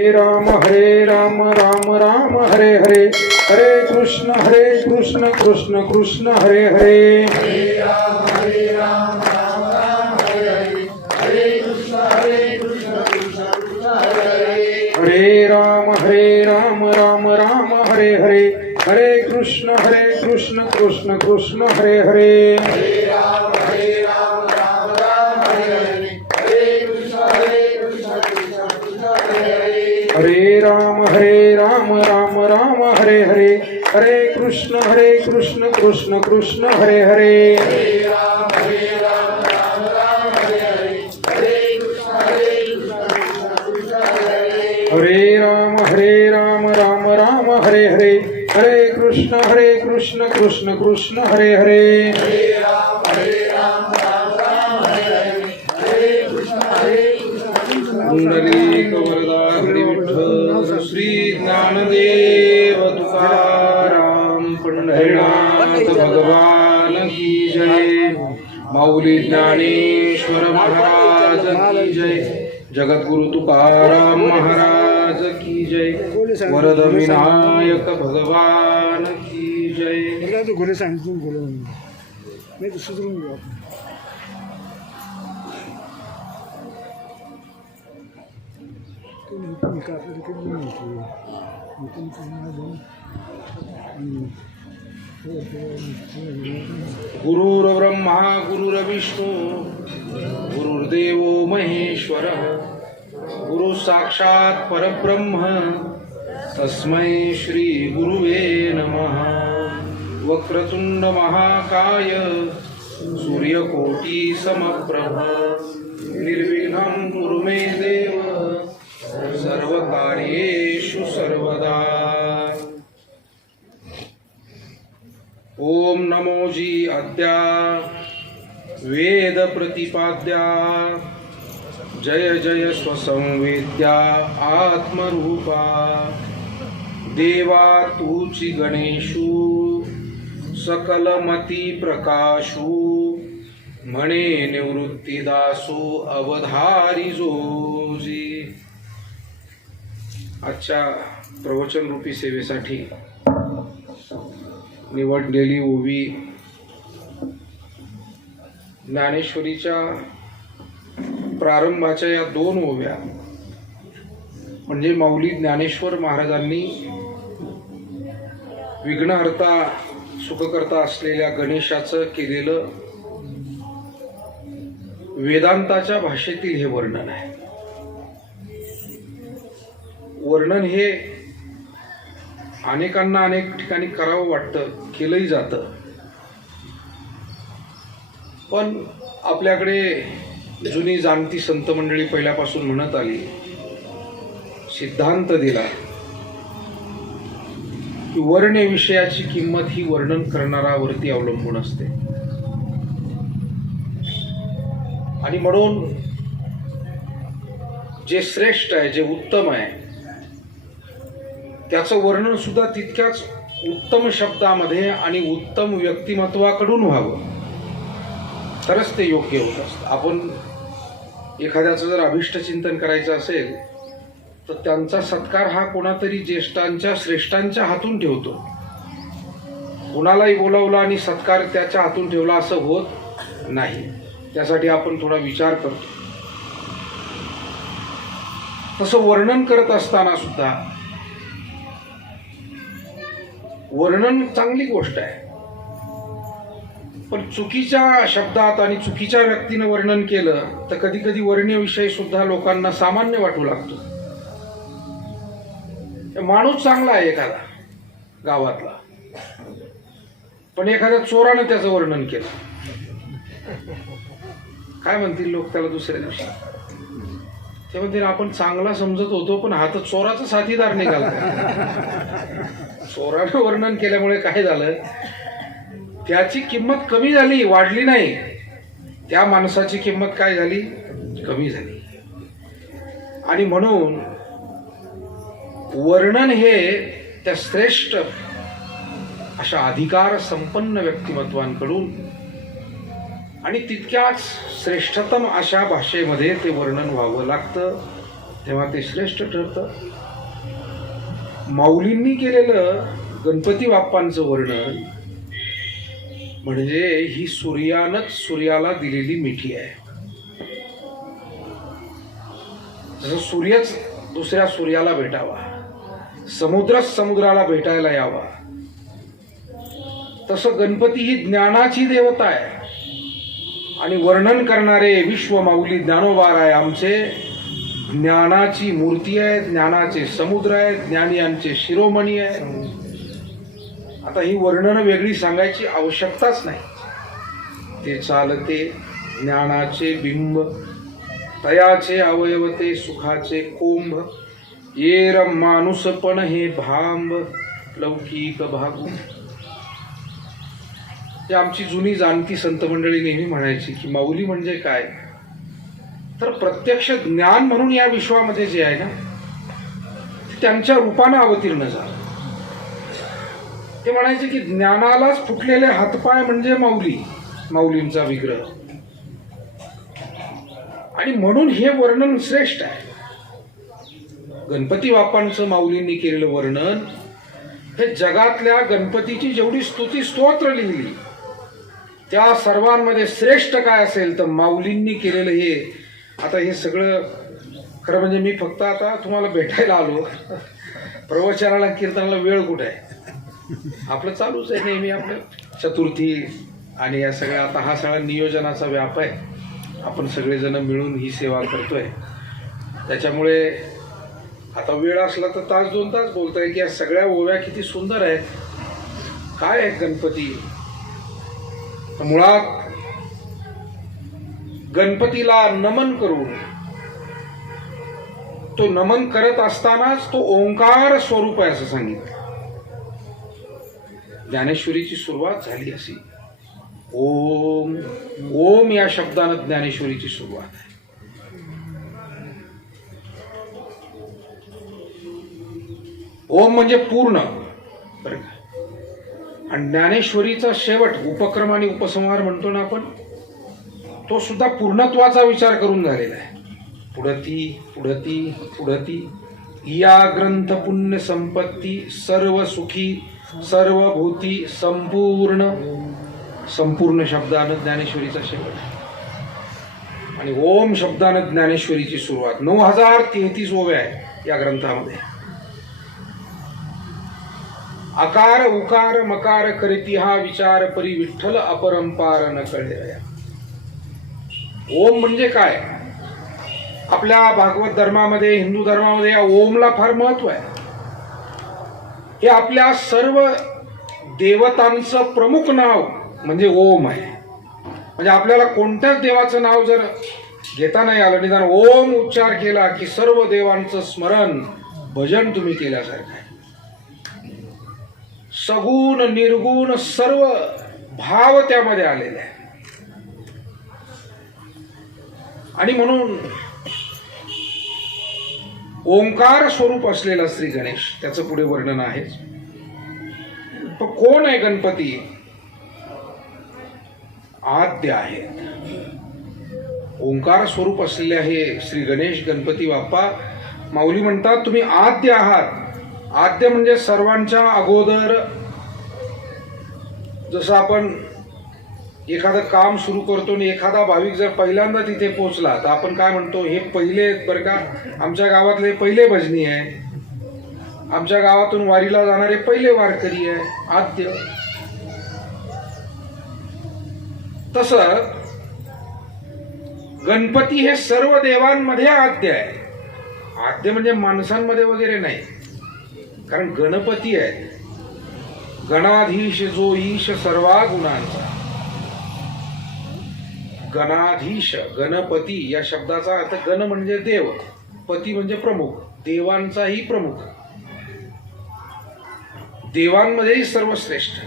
हरे राम राम राम हरे हरे, हरे कृष्ण कृष्ण कृष्ण हरे हरे. हरे राम राम राम हरे हरे, हरे कृष्ण कृष्ण कृष्ण हरे हरे. हरे राम राम राम हरे हरे, हरे कृष्ण कृष्ण कृष्ण हरे हरे. हरे राम राम राम हरे हरे, हरे कृष्ण कृष्ण कृष्ण हरे हरे. हरे राम राम राम हरे हरे, हरे कृष्ण कृष्ण कृष्ण हरे हरे. हरे राम राम राम हरे हरे, हरे कृष्ण कृष्ण कृष्ण हरे हरे. हरे राम राम हरे हरे, हरे कृष्ण कृष्ण कृष्ण हरे हरे. हरे राम राम हरे हरे, हरे कृष्ण कृष्ण. पुंडलिक वरदा हरी विठ्ठल श्री ज्ञानदेव तुकाराम पंढरीनाथ भगवान की जय. माऊली ज्ञानेश्वर महाराज की जय. जगद्गुरु तुकाराम महाराज की जय. वरद विनायक भगवान की जय. तू घोडे सांगितून बोलव नाही तर सुधरून घेऊ आपण. तुम्ही का आपल्याला कधी गुरुर् ब्रह्मा गुरुर्विष्णू गुरुर्देव महेश्वर, गुरु साक्षात परब्रह्म तस्मै श्री गुरुवे नमः. वक्रतुंड महाकाय सूर्यकोटि समप्रभ, निर्विघ्नं कुरु मे देव सर्वकार्येषु सर्वदा. ओम नमोजी अद्या वेद प्रतिपाद्या, जय जय स्वसंवेद्या आत्मरूपा. देवा तूची गणेशू सकलमती प्रकाशू, म्हणे निवृत्तीदासू अवधारी जोजी. आजच्या प्रवचन रूपी सेवेसाठी निवडलेली ओवी ज्ञानेश्वरीच्या प्रारंभाच्या या 2 ओव्या, म्हणजे माऊली ज्ञानेश्वर महाराजांनी विघ्नहर्ता सुखकर्ता असलेल्या गणेशाचं केलेलं वेदांताच्या भाषेतील हे वर्णन आहे. वर्णन हे अनेकांना अनेक ठिकाणी करावं वाटतं, केलंही जातं, पण आपल्याकडे जुनी जाणती संत मंडळी पहिल्यापासून म्हणत आली, सिद्धांत दिला की वर्ण विषयाची किंमत ही वर्णन करणारावरती अवलंबून असते. आणि म्हणून जे श्रेष्ठ आहे, जे उत्तम आहे, त्याचं वर्णन सुद्धा तितक्याच उत्तम शब्दामध्ये आणि उत्तम व्यक्तिमत्वाकडून व्हावं, तरच ते योग्य होत असतं. आपण एखाद्याचं जर अभिष्ट चिंतन करायचं असेल तर त्यांचा सत्कार हा कोणातरी ज्येष्ठांच्या श्रेष्ठांच्या हातून ठेवतो. कुणालाही बोलावला आणि सत्कार त्याच्या हातून ठेवला असं होत नाही. त्यासाठी आपण थोडा विचार करतो. तसं वर्णन करत असताना सुद्धा वर्णन चांगली गोष्ट आहे, पण चुकीच्या शब्दात आणि चुकीच्या व्यक्तीनं वर्णन केलं तर कधी कधी वर्णीय विषय सुद्धा लोकांना सामान्य वाटू लागतो. माणूस चांगला आहे एखादा गावातला, पण एखाद्या चोरानं त्याचं वर्णन केलं, काय म्हणतील लोक त्याला दुसऱ्या दिवशी? ते म्हणतील आपण चांगला समजत होतो, पण हा तर चोराचा साथीदार निघाला. चोरानं वर्णन केल्यामुळे काय झालं, त्याची किंमत कमी झाली, वाढली नाही. त्या माणसाची किंमत काय झाली, कमी झाली. आणि म्हणून वर्णन हे त्या श्रेष्ठ अशा अधिकार संपन्न व्यक्तिमत्वांकडून आणि तितक्याच श्रेष्ठतम अशा भाषेमध्ये ते वर्णन व्हावं लागतं. तेव्हा ते श्रेष्ठ ठरतं. माऊलींनी केलेलं गणपती बाप्पांचं वर्णन म्हणजे ही सूर्यानंच सूर्याला दिलेली मिठी आहे. जसं सूर्यच दुसऱ्या सूर्याला भेटावा, समुद्रच समुद्राला भेटायला यावा, तसं गणपती ही ज्ञानाची देवता आहे. आणि वर्णन करणारे विश्व माऊली ज्ञानोबाराय आमचे ज्ञानाची मूर्ती आहे, ज्ञानाचे समुद्र आहे, ज्ञानियांचे शिरोमणी आहे. आता ही वर्णनं वेगळी सांगायची आवश्यकताच नाही. ते चालते ज्ञानाचे बिंब, तयाचे अवयवते सुखाचे कोंभ, येर माणूसपण हे भांब लौकिक भागू. ते आमची जुनी जाणती संत मंडळी नेहमी म्हणायची की माऊली म्हणजे काय, तर प्रत्यक्ष ज्ञान म्हणून या विश्वामध्ये जे आहे ना त्यांच्या रूपानं अवतीर्ण झालं. ते म्हणायचे की ज्ञानालाच फुटलेले हातपाय म्हणजे माऊली, माऊलींचा विग्रह. आणि म्हणून हे वर्णन श्रेष्ठ आहे. गणपती बाप्पांचं माऊलींनी केलेलं वर्णन हे जगातल्या गणपतीची जेवढी स्तुती स्तोत्र लिहिली त्या सर्वांमध्ये श्रेष्ठ काय असेल तर माऊलींनी केलेलं हे. आता हे सगळं खरं म्हणजे मी फक्त आता तुम्हाला भेटायला आलो, प्रवचनाला कीर्तनाला वेळ कुठे आहे, आपलं चालूच आहे नेहमी आपलं चतुर्थी आणि या सगळ्या. आता हा सगळा नियोजनाचा व्याप आहे, आपण सगळेजण मिळून ही सेवा करतोय. त्याच्यामुळे आता वेळ असला तर तास 2 तास बोलतोय की या सगळ्या ओव्या किती सुंदर आहेत. काय आहे गणपती, मुळात गणपतीला नमन करून तो नमन करत असतानाच तो ओंकार स्वरूप आहे असं सांगितलं. ज्ञानेश्वरीची सुरुवात झाली अशी ओम. ओम या शब्दानं ज्ञानेश्वरीची सुरुवात आहे. ओम म्हणजे पूर्ण बरं का. आणि ज्ञानेश्वरीचा शेवट उपक्रम आणि उपसंहार म्हणतो ना आपण, तो सुद्धा पूर्णत्वाचा विचार करून झालेला आहे. पुढती पुढती पुढती या ग्रंथ पुण्य संपत्ती सर्व सुखी सर्वभूती संपूर्ण. संपूर्ण शब्दानं ज्ञानेश्वरीचा शेवट आणि ओम शब्दानं ज्ञानेश्वरीची सुरुवात. 9033 ओव्या आहेत या ग्रंथामध्ये. आकार उकार मकार करीती हा विचार परी विठ्ठल अपरंपार न कळे. ओम म्हणजे काय, आपल्या भागवत धर्मामध्ये हिंदू धर्मामध्ये या ओमला फार महत्व आहे. हे आपल्या सर्व देवतांचं प्रमुख नाव म्हणजे ओम आहे. म्हणजे आपल्याला कोणत्याच देवाचं नाव जर घेता नाही आलं, निदान ओम उच्चार केला की सर्व देवांचं स्मरण भजन तुम्ही केल्यासारखं आहे. सगुण निर्गुण सर्व भाव त्यामध्ये आलेले आहे. आणि म्हणून ओंकार स्वरूप असलेला श्री गणेश, त्याचं पुढे वर्णन आहे. पण कोण आहे गणपती, आद्य आहेत. ओंकार स्वरूप असलेले आहे श्री गणेश गणपती बाप्पा. माऊली म्हणतात तुम्ही आद्य आहात. आद्य म्हणजे सर्वांच्या अगोदर. जसं आपण एखादं काम सुरू करतो आणि एखादा भाविक जर पहिल्यांदा तिथे पोहोचला तर आपण काय म्हणतो, हे पहिले बरं का, आमच्या गावातले पहिले भजनी आहे, आमच्या गावातून वारीला जाणारे पहिले वारकरी आहे, आद्य. तसं गणपती हे सर्व देवांमध्ये आद्य आहे. आद्य म्हणजे माणसांमध्ये वगैरे नाही, कारण गणपती आहे. गणाधीश जो ईश सर्वा गुणांचा. गणाधीश गणपती या शब्दाचा अर्थ गण म्हणजे देव, पती म्हणजे प्रमुख, देवांचाही प्रमुख. देवांमध्येही सर्वश्रेष्ठ.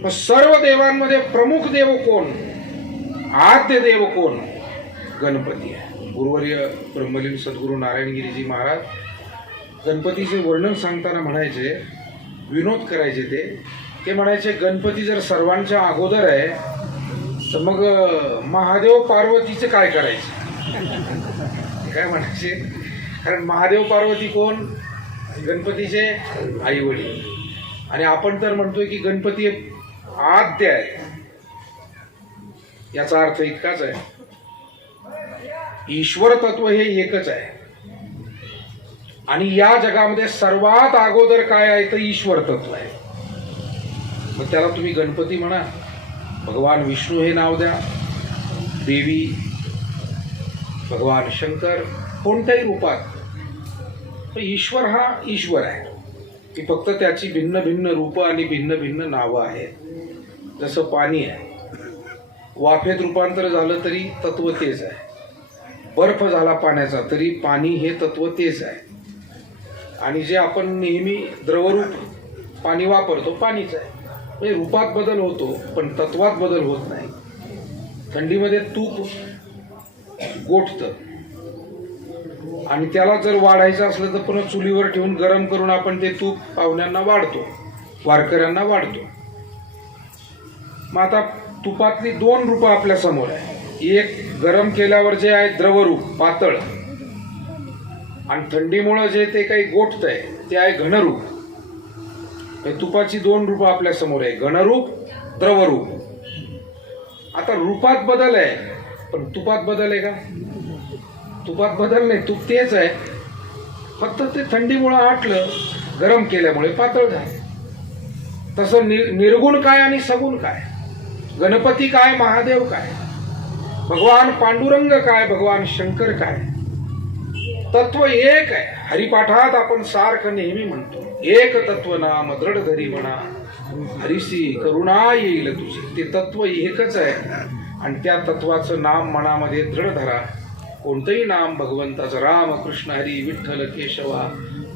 मग सर्व देवांमध्ये प्रमुख देव कोण, आद्य देव कोण, गणपती आहे. गुरुवर्य ब्रह्मलीन सद्गुरू नारायणगिरीजी महाराज गणपतीचे वर्णन सांगताना म्हणायचे, विनोद करायचे ते म्हणायचे गणपती जर सर्वांच्या अगोदर आहे तर मग महादेव पार्वतीचे काय करायचे. काय म्हणायचे, कारण महादेव पार्वती कोण, गणपतीचे आई वडील, आणि आपण तर म्हणतोय की गणपती आद्य आहे. याचा अर्थ इतकाच आहे, ईश्वर तत्व हे एकच आहे. आणि या जगामध्ये सर्वात अगोदर काय आहे तर ईश्वर तत्व आहे. मग त्याला तुम्ही गणपती म्हणा, भगवान विष्णू हे नाव द्या, देवी, भगवान शंकर, कोणत्याही रूपात, पण ईश्वर हा ईश्वर आहे. की फक्त त्याची भिन्न भिन्न रूपं आणि भिन्न भिन्न नावं आहेत. जसं पाणी आहे, वाफेत रूपांतर झालं तरी तत्व तेच आहे, बर्फ झाला पाण्याचा तरी पाणी हे तत्व तेच आहे. आणि जे आपण नेहमी द्रवरूप पाणी वापरतो पाणीच आहे. म्हणजे रूपात बदल होतो पण तत्वात बदल होत नाही. थंडीमध्ये तूप गोठतं आणि त्याला जर वाढायचं असलं तर पुन्हा चुलीवर ठेवून गरम करून आपण ते तूप पाहुण्यांना वाढतो, वारकऱ्यांना वाढतो. मग आता तुपातली दोन रूपं आपल्या समोर आहे. एक गरम केल्यावर जे आहे द्रवरूप पातळ, आणि थंडीमुळे जे ते काही गोठत आहे ते आहे घनरूप. हे तुपाची दोन रूपं आपल्या समोर आहे, घनरूप, द्रवरूप. आता रूपात बदल आहे पण तुपात बदल आहे का? तुपात बदल नाही, तूप तेच आहे, फक्त ते थंडीमुळे आटलं, गरम केल्यामुळे पातळ झालं. तसं निर्गुण काय आणि सगुण काय, गणपती काय, महादेव काय, भगवान पांडुरंग काय, भगवान शंकर काय, तत्व एक आहे. हरिपाठात आपण सारखं नेहमी म्हणतो, एक तत्व नाम दृढ धरी म्हणा, हरिसी करुणा येईल तुझी. ते तत्व एकच आहे आणि त्या तत्वाचं नाम मनामध्ये दृढ धरा. कोणतंही नाम भगवंताचं, राम कृष्ण हरी विठ्ठल केशवा,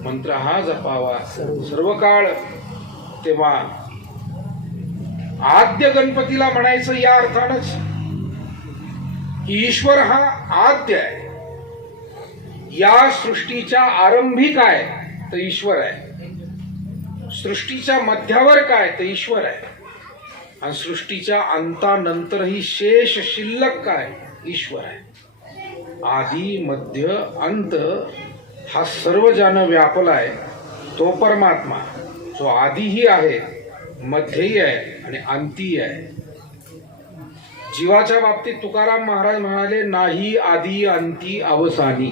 मंत्र हा जपावा सर्व काळ. तेव्हा आद्य गणपतीला म्हणायचं या अर्थानच की ईश्वर हा आद्य आहे. या सृष्टीच्या आरंभी काय तर ईश्वर आहे, सृष्टीच्या मध्यावर काय तर ईश्वर आहे, आणि सृष्टीच्या अंतानंतरही शेष शिल्लक काय ईश्वर आहे. आदी मध्य अंत हा सर्व ज्यानं व्यापलाय तो परमात्मा, जो आधीही आहे, मध्यही आहे आणि अंतीही आहे. जीवाच्या बाबतीत तुकाराम महाराज म्हणाले, नाही आधी अंती अवसानी.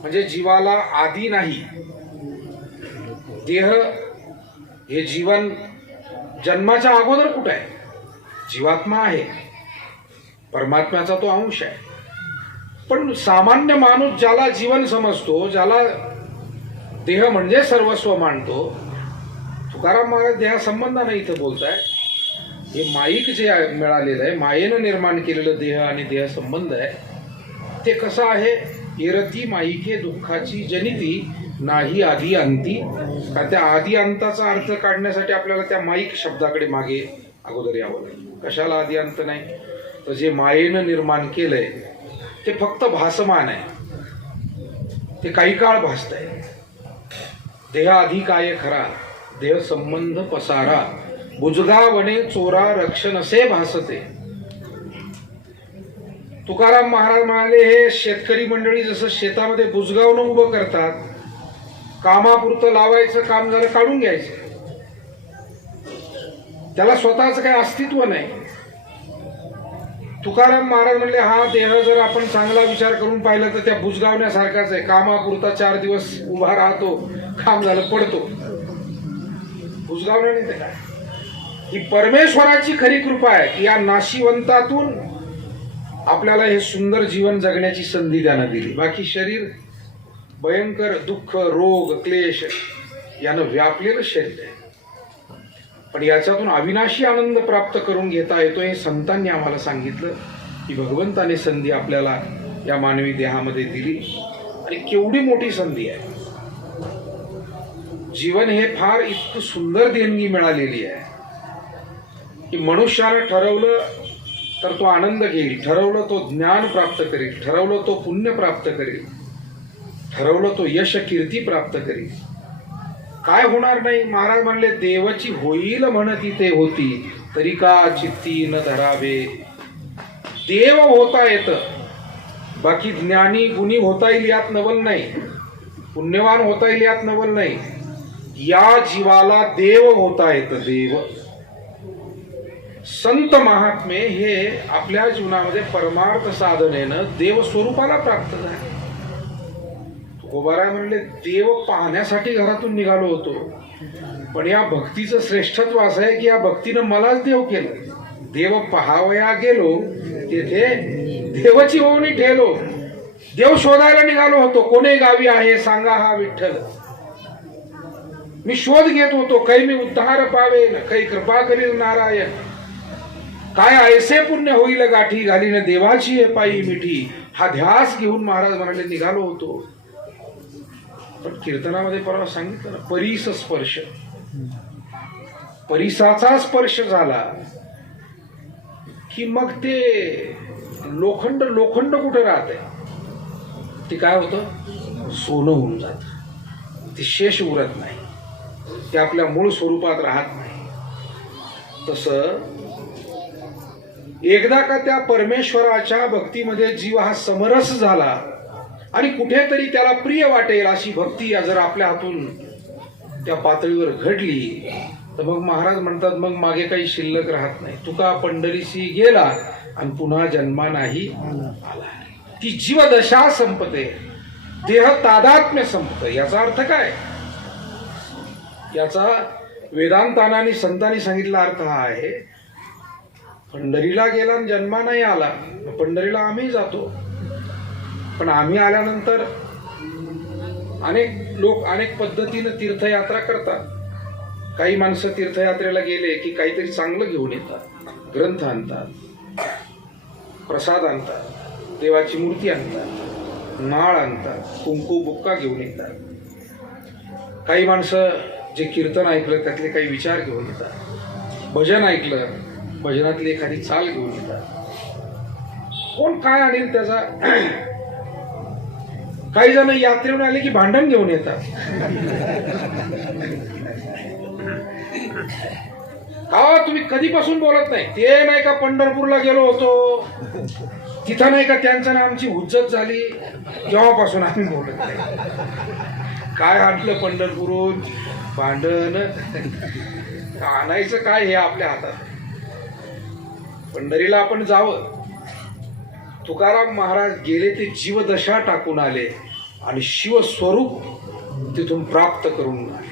म्हणजे जीवाला आधी नाही. देह हे जीवन जन्माच्या अगोदर कुठं आहे? जीवात्मा आहे, परमात्म्याचा तो अंश आहे. पण सामान्य माणूस ज्याला जीवन समजतो, ज्याला देह म्हणजे सर्वस्व मानतो, तुकाराम महाराज देहा संबंधाने इथं बोलताय. हे माईक जे मिळालेलं आहे, मायेनं निर्माण केलेलं देह आणि देह संबंध आहे, ते कसं आहे? एरती माईके दुःखाची जनिती, नाही आधी अंती. का त्या आधी अंताचा अर्थ काढण्यासाठी आपल्याला त्या माईक शब्दाकडे मागे अगोदर यावं लागेल. कशाला आधी अंत नाही? तर जे मायेनं निर्माण केलंय ते फक्त भासमान आहे, ते काही काळ भासत आहे. देह आधी काय खरा, देह संबंध पसारा, बुजगावणे चोरा रक्षण असे भासते. तुकाराम महाराज म्हणाले, हे शेतकरी मंडळी जसं शेतामध्ये बुजगावणं उभं करतात, कामापुरतं लावायचं, काम झालं काढून घ्यायचं, त्याला स्वतःचं काही अस्तित्व नाही. तुकाराम महाराज म्हणले, हा देह जर आपण चांगला विचार करून पाहिलं तर त्या बुजगावण्यासारखाच आहे. कामापुरता 4 दिवस उभा राहतो, काम झालं पडतो. बुजगावण्या नाही ते काय? ही परमेश्वराची खरी कृपा आहे की या नाशिवंतातून आपल्याला हे सुंदर जीवन जगण्याची संधी त्यानं दिली. बाकी शरीर भयंकर दुःख, रोग, क्लेश यानं व्यापलेलं शरीर आहे, पण याच्यातून अविनाशी आनंद प्राप्त करून घेता येतो. हे संतांनी आम्हाला सांगितलं की भगवंताने संधी आपल्याला या मानवी देहामध्ये दिली, आणि केवढी मोठी संधी आहे. जीवन हे फार इतकं सुंदर देणगी मिळालेली आहे की मनुष्याला ठरवलं तर तो आनंद घेईल, ठरवलं तो ज्ञान प्राप्त करेल, ठरवलं तो पुण्य प्राप्त करेल, ठरवलं तो यश कीर्ती प्राप्त करेल. काय होणार नाही? महाराज म्हणले, देवाची होईल म्हणती ते होती, तरी का चित्ती न धरावे. देव होता येतं, बाकी ज्ञानी गुणी होता येईल यात नवल नाही, पुण्यवान होता येईल यात नवल नाही. या जीवाला देव होता येतं. देव संत महात्मे हे आपल्या जीवनामध्ये परमार्थ साधनेनं देव स्वरूपाला प्राप्त झाले. गोबाराय म्हणले देव पाहण्यासाठी घरातून निघालो होतो, पण या भक्तीचं श्रेष्ठत्व असं आहे की या भक्तीनं मलाच देव केलं. देव पहावया गेलो तेथे देवाची होऊनी ठेलो. देव शोधायला निघालो होतो, कोणे गावी आहे सांगा हा विठ्ठल. मी शोध घेत होतो, काही मी उद्धार पावेन, काही कृपा करील नारायण. काय ऐसे पुण्य होईल गाठी घालीन देवाची हे पायी मिठी. हा ध्यास घेऊन महाराज म्हणाले निघालो होतो. पण कीर्तनामध्ये परवा सांगितलं ना, परीस स्पर्श, परिसाचा स्पर्श झाला की मग ते लोखंड लोखंड कुठं राहत आहे ते काय होतं, सोनं होऊन जात. ते शेष उरत नाही, ते आपल्या मूळ स्वरूपात राहत नाही. तसं एकदा का त्या परमेश्वराच्या भक्तीमध्ये जीव हा समरस झाला आणि कुठेतरी त्याला प्रिय वाटेल अशी भक्ती जर आपल्या हातून त्या पातळीवर घडली तर मग महाराज म्हणतात मग मागे काही शिल्लक राहत नाही. तुका पंढरीशी गेला आणि पुन्हा जन्मा नाही आला. ती जीवदशा संपते, देह तादात्म्य संपत. याचा अर्थ काय? याचा वेदांताना आणि संतांनी सांगितला अर्थ हा आहे, पंढरीला गेला आणि जन्मा नाही आला. पंढरीला आम्ही जातो, पण आम्ही आल्यानंतर अनेक लोक अनेक पद्धतीनं तीर्थयात्रा करतात. काही माणसं तीर्थयात्रेला गेले की काहीतरी चांगलं घेऊन येतात, ग्रंथ आणतात, प्रसाद आणतात, देवाची मूर्ती आणतात, नाळ आणतात, कुंकू बुक्का घेऊन येतात. काही माणसं जे कीर्तन ऐकलं त्यातले काही विचार घेऊन येतात, भजन ऐकलं भजनातली एखादी चाल घेऊन येतात. कोण काय आणेल त्याचा. काही जण यात्रेहून आले की भांडण घेऊन येतात. का तुम्ही कधीपासून बोलत नाही? ते नाही का पंढरपूरला गेलो होतो, तिथं नाही का त्यांचं ना आमची हुज्जत झाली, तेव्हापासून आम्ही बोलत नाही. काय आणलं पंढरपूरून भांडण, आणायचं काय हे आपल्या हातात. पंढरीला आपण जावं. तुकाराम महाराज गेले ते जीवदशा टाकून आले आणि शिवस्वरूप तिथून प्राप्त करून आले.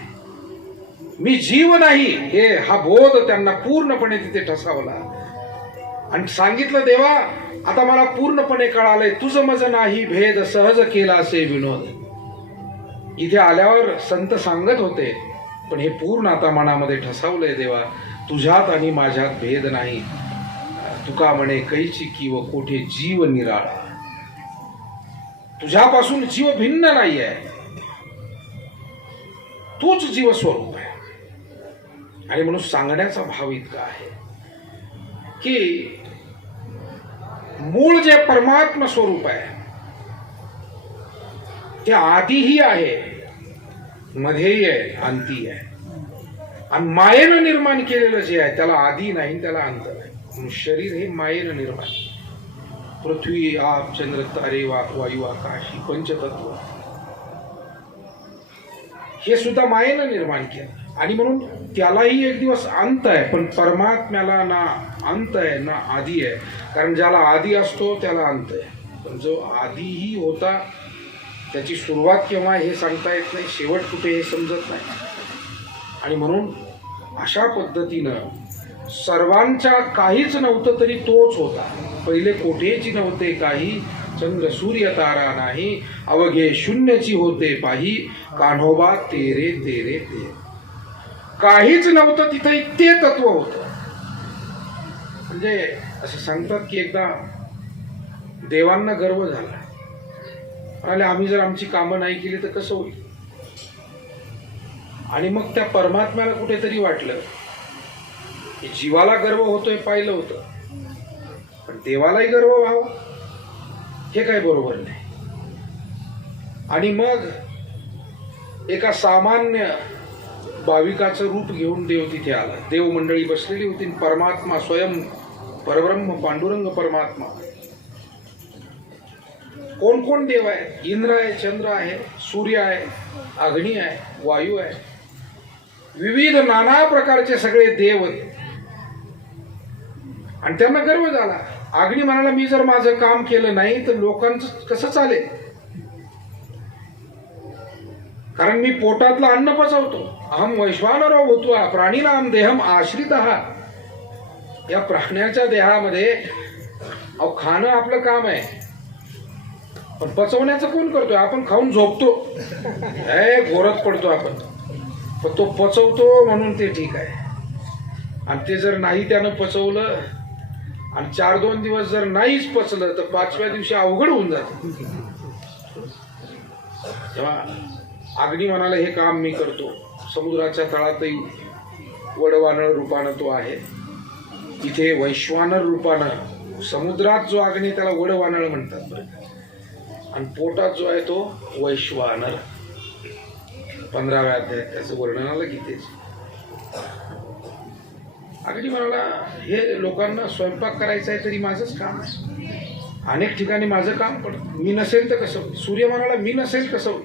मी जीव नाही हे हा बोध त्यांना पूर्णपणे तिथे ठसावला आणि सांगितलं देवा आता मला पूर्णपणे कळालंय, तुझं मज नाही भेद सहज केला असे विनोद. इथे आल्यावर संत सांगत होते, पण हे पूर्ण आता मनामध्ये ठसावलंय देवा, तुझ्यात आणि माझ्यात भेद नाही. तुका म्हणे कैची किव कोठे जीव निराळा. तुझ्यापासून जीव भिन्न नाही आहे, तूच जीव स्वरूप आहे. आणि म्हणून सांगण्याचा भाव इतका आहे की मूळ जे परमात्मा स्वरूप आहे ते आधीही आहे, मध्येही आहे, अंती आहे. आणि मायेनं निर्माण केलेलं जे आहे त्याला आधी नाही, त्याला अंत नाही. शरीर हे मायेनं निर्माण. पृथ्वी आप चंद्र तारे वायू आकाश ही पंचतत्व हे सुद्धा मायेनं निर्माण केलं. आणि म्हणून त्यालाही एक दिवस अंत आहे, पण परमात्म्याला ना अंत आहे ना आधी आहे. कारण ज्याला आधी असतो त्याला अंत आहे, पण जो आधीही होता त्याची सुरुवात केव्हा हे सांगता येत नाही, शेवट कुठे हे समजत नाही. आणि म्हणून अशा पद्धतीनं सर्वांच्या काहीच नव्हतं तरी तोच होता. पहिले कोठेची नव्हते काही, चंद्र सूर्य तारा नाही, अवघे शून्यची होते पाही, कान्होबा तेरे तेरे ते. काहीच नव्हतं तिथे ते तत्व होतं. म्हणजे असं सांगतात की एकदा देवांना गर्व झाला आणि आम्ही जर आमची कामं नाही केली तर कसं होईल. आणि मग त्या परमात्म्याला कुठेतरी वाटलं की जीवाला गर्व होतोय पाहिलं होतं, पण देवालाही गर्व व्हावं हे काही बरोबर नाही. आणि मग एका सामान्य भाविकाचं रूप घेऊन देव तिथे आला. देव मंडळी बसलेली होती, परमात्मा स्वयं परब्रह्म पांडुरंग परमात्मा कोण कोण देव आहे? इंद्र आहे, चंद्र आहे, सूर्य आहे, अग्नी आहे, वायू आहे, विविध नाना प्रकारचे सगळे देव आहेत. आणि त्यांना गर्व झाला. अग्नी म्हणाला, मी जर माझं काम केलं नाही तर लोकांचं कसं चालेल? कारण मी पोटातलं अन्न पचवतो. अहम वैश्वानरो भूत्वा प्राणीनाम देहम आश्रितः. या प्राण्याच्या देहामध्ये अहो खाणं आपलं काम आहे, पण पचवण्याचं कोण करतोय? आपण खाऊन झोपतो, घोरत पडतो आपण, पण तो पचवतो म्हणून ते ठीक आहे. आणि ते जर नाही त्यानं पचवलं आणि 4-2 दिवस जर नाहीच पचलं तर 5व्या दिवशी अवघड होऊन जातं. तेव्हा अग्नी म्हणाला, हे काम मी करतो. समुद्राच्या तळातही वडवानळ रूपानं तो आहे. इथे वैश्वानर रूपानं समुद्रात जो अग्नी त्याला वडवानळ म्हणतात बरं. आणि पोटात जो आहे तो वैश्वानर. 15व्या अध्यायात त्याचं वर्णन आलं गीतेच. अग्नी म्हणाला, हे लोकांना स्वयंपाक करायचा आहे तरी माझंच काम आहे. अनेक ठिकाणी माझं काम पडतं. मी नसेल तर कसं? सूर्य म्हणाला, मी नसेल कसं?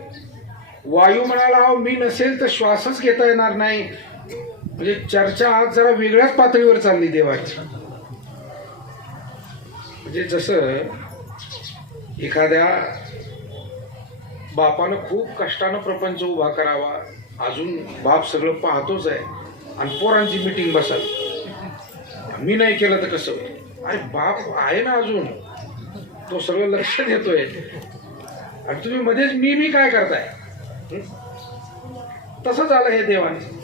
वायू म्हणाला, अहो मी नसेल तर श्वासच घेता येणार नाही. म्हणजे चर्चा आज जरा वेगळ्याच पातळीवर चालली देवाची. म्हणजे जसं एखाद्या बापानं खूप कष्टानं प्रपंच उभा करावा, अजून बाप सगळं पाहतोच आहे, आणि पोरांची मीटिंग बसाल, मी नाही केलं तर कसं? अरे बाप आहे ना अजून, तो सगळं लक्ष देतोय, आणि तुम्ही मध्येच मी काय करताय? तसं झालं हे देवाने.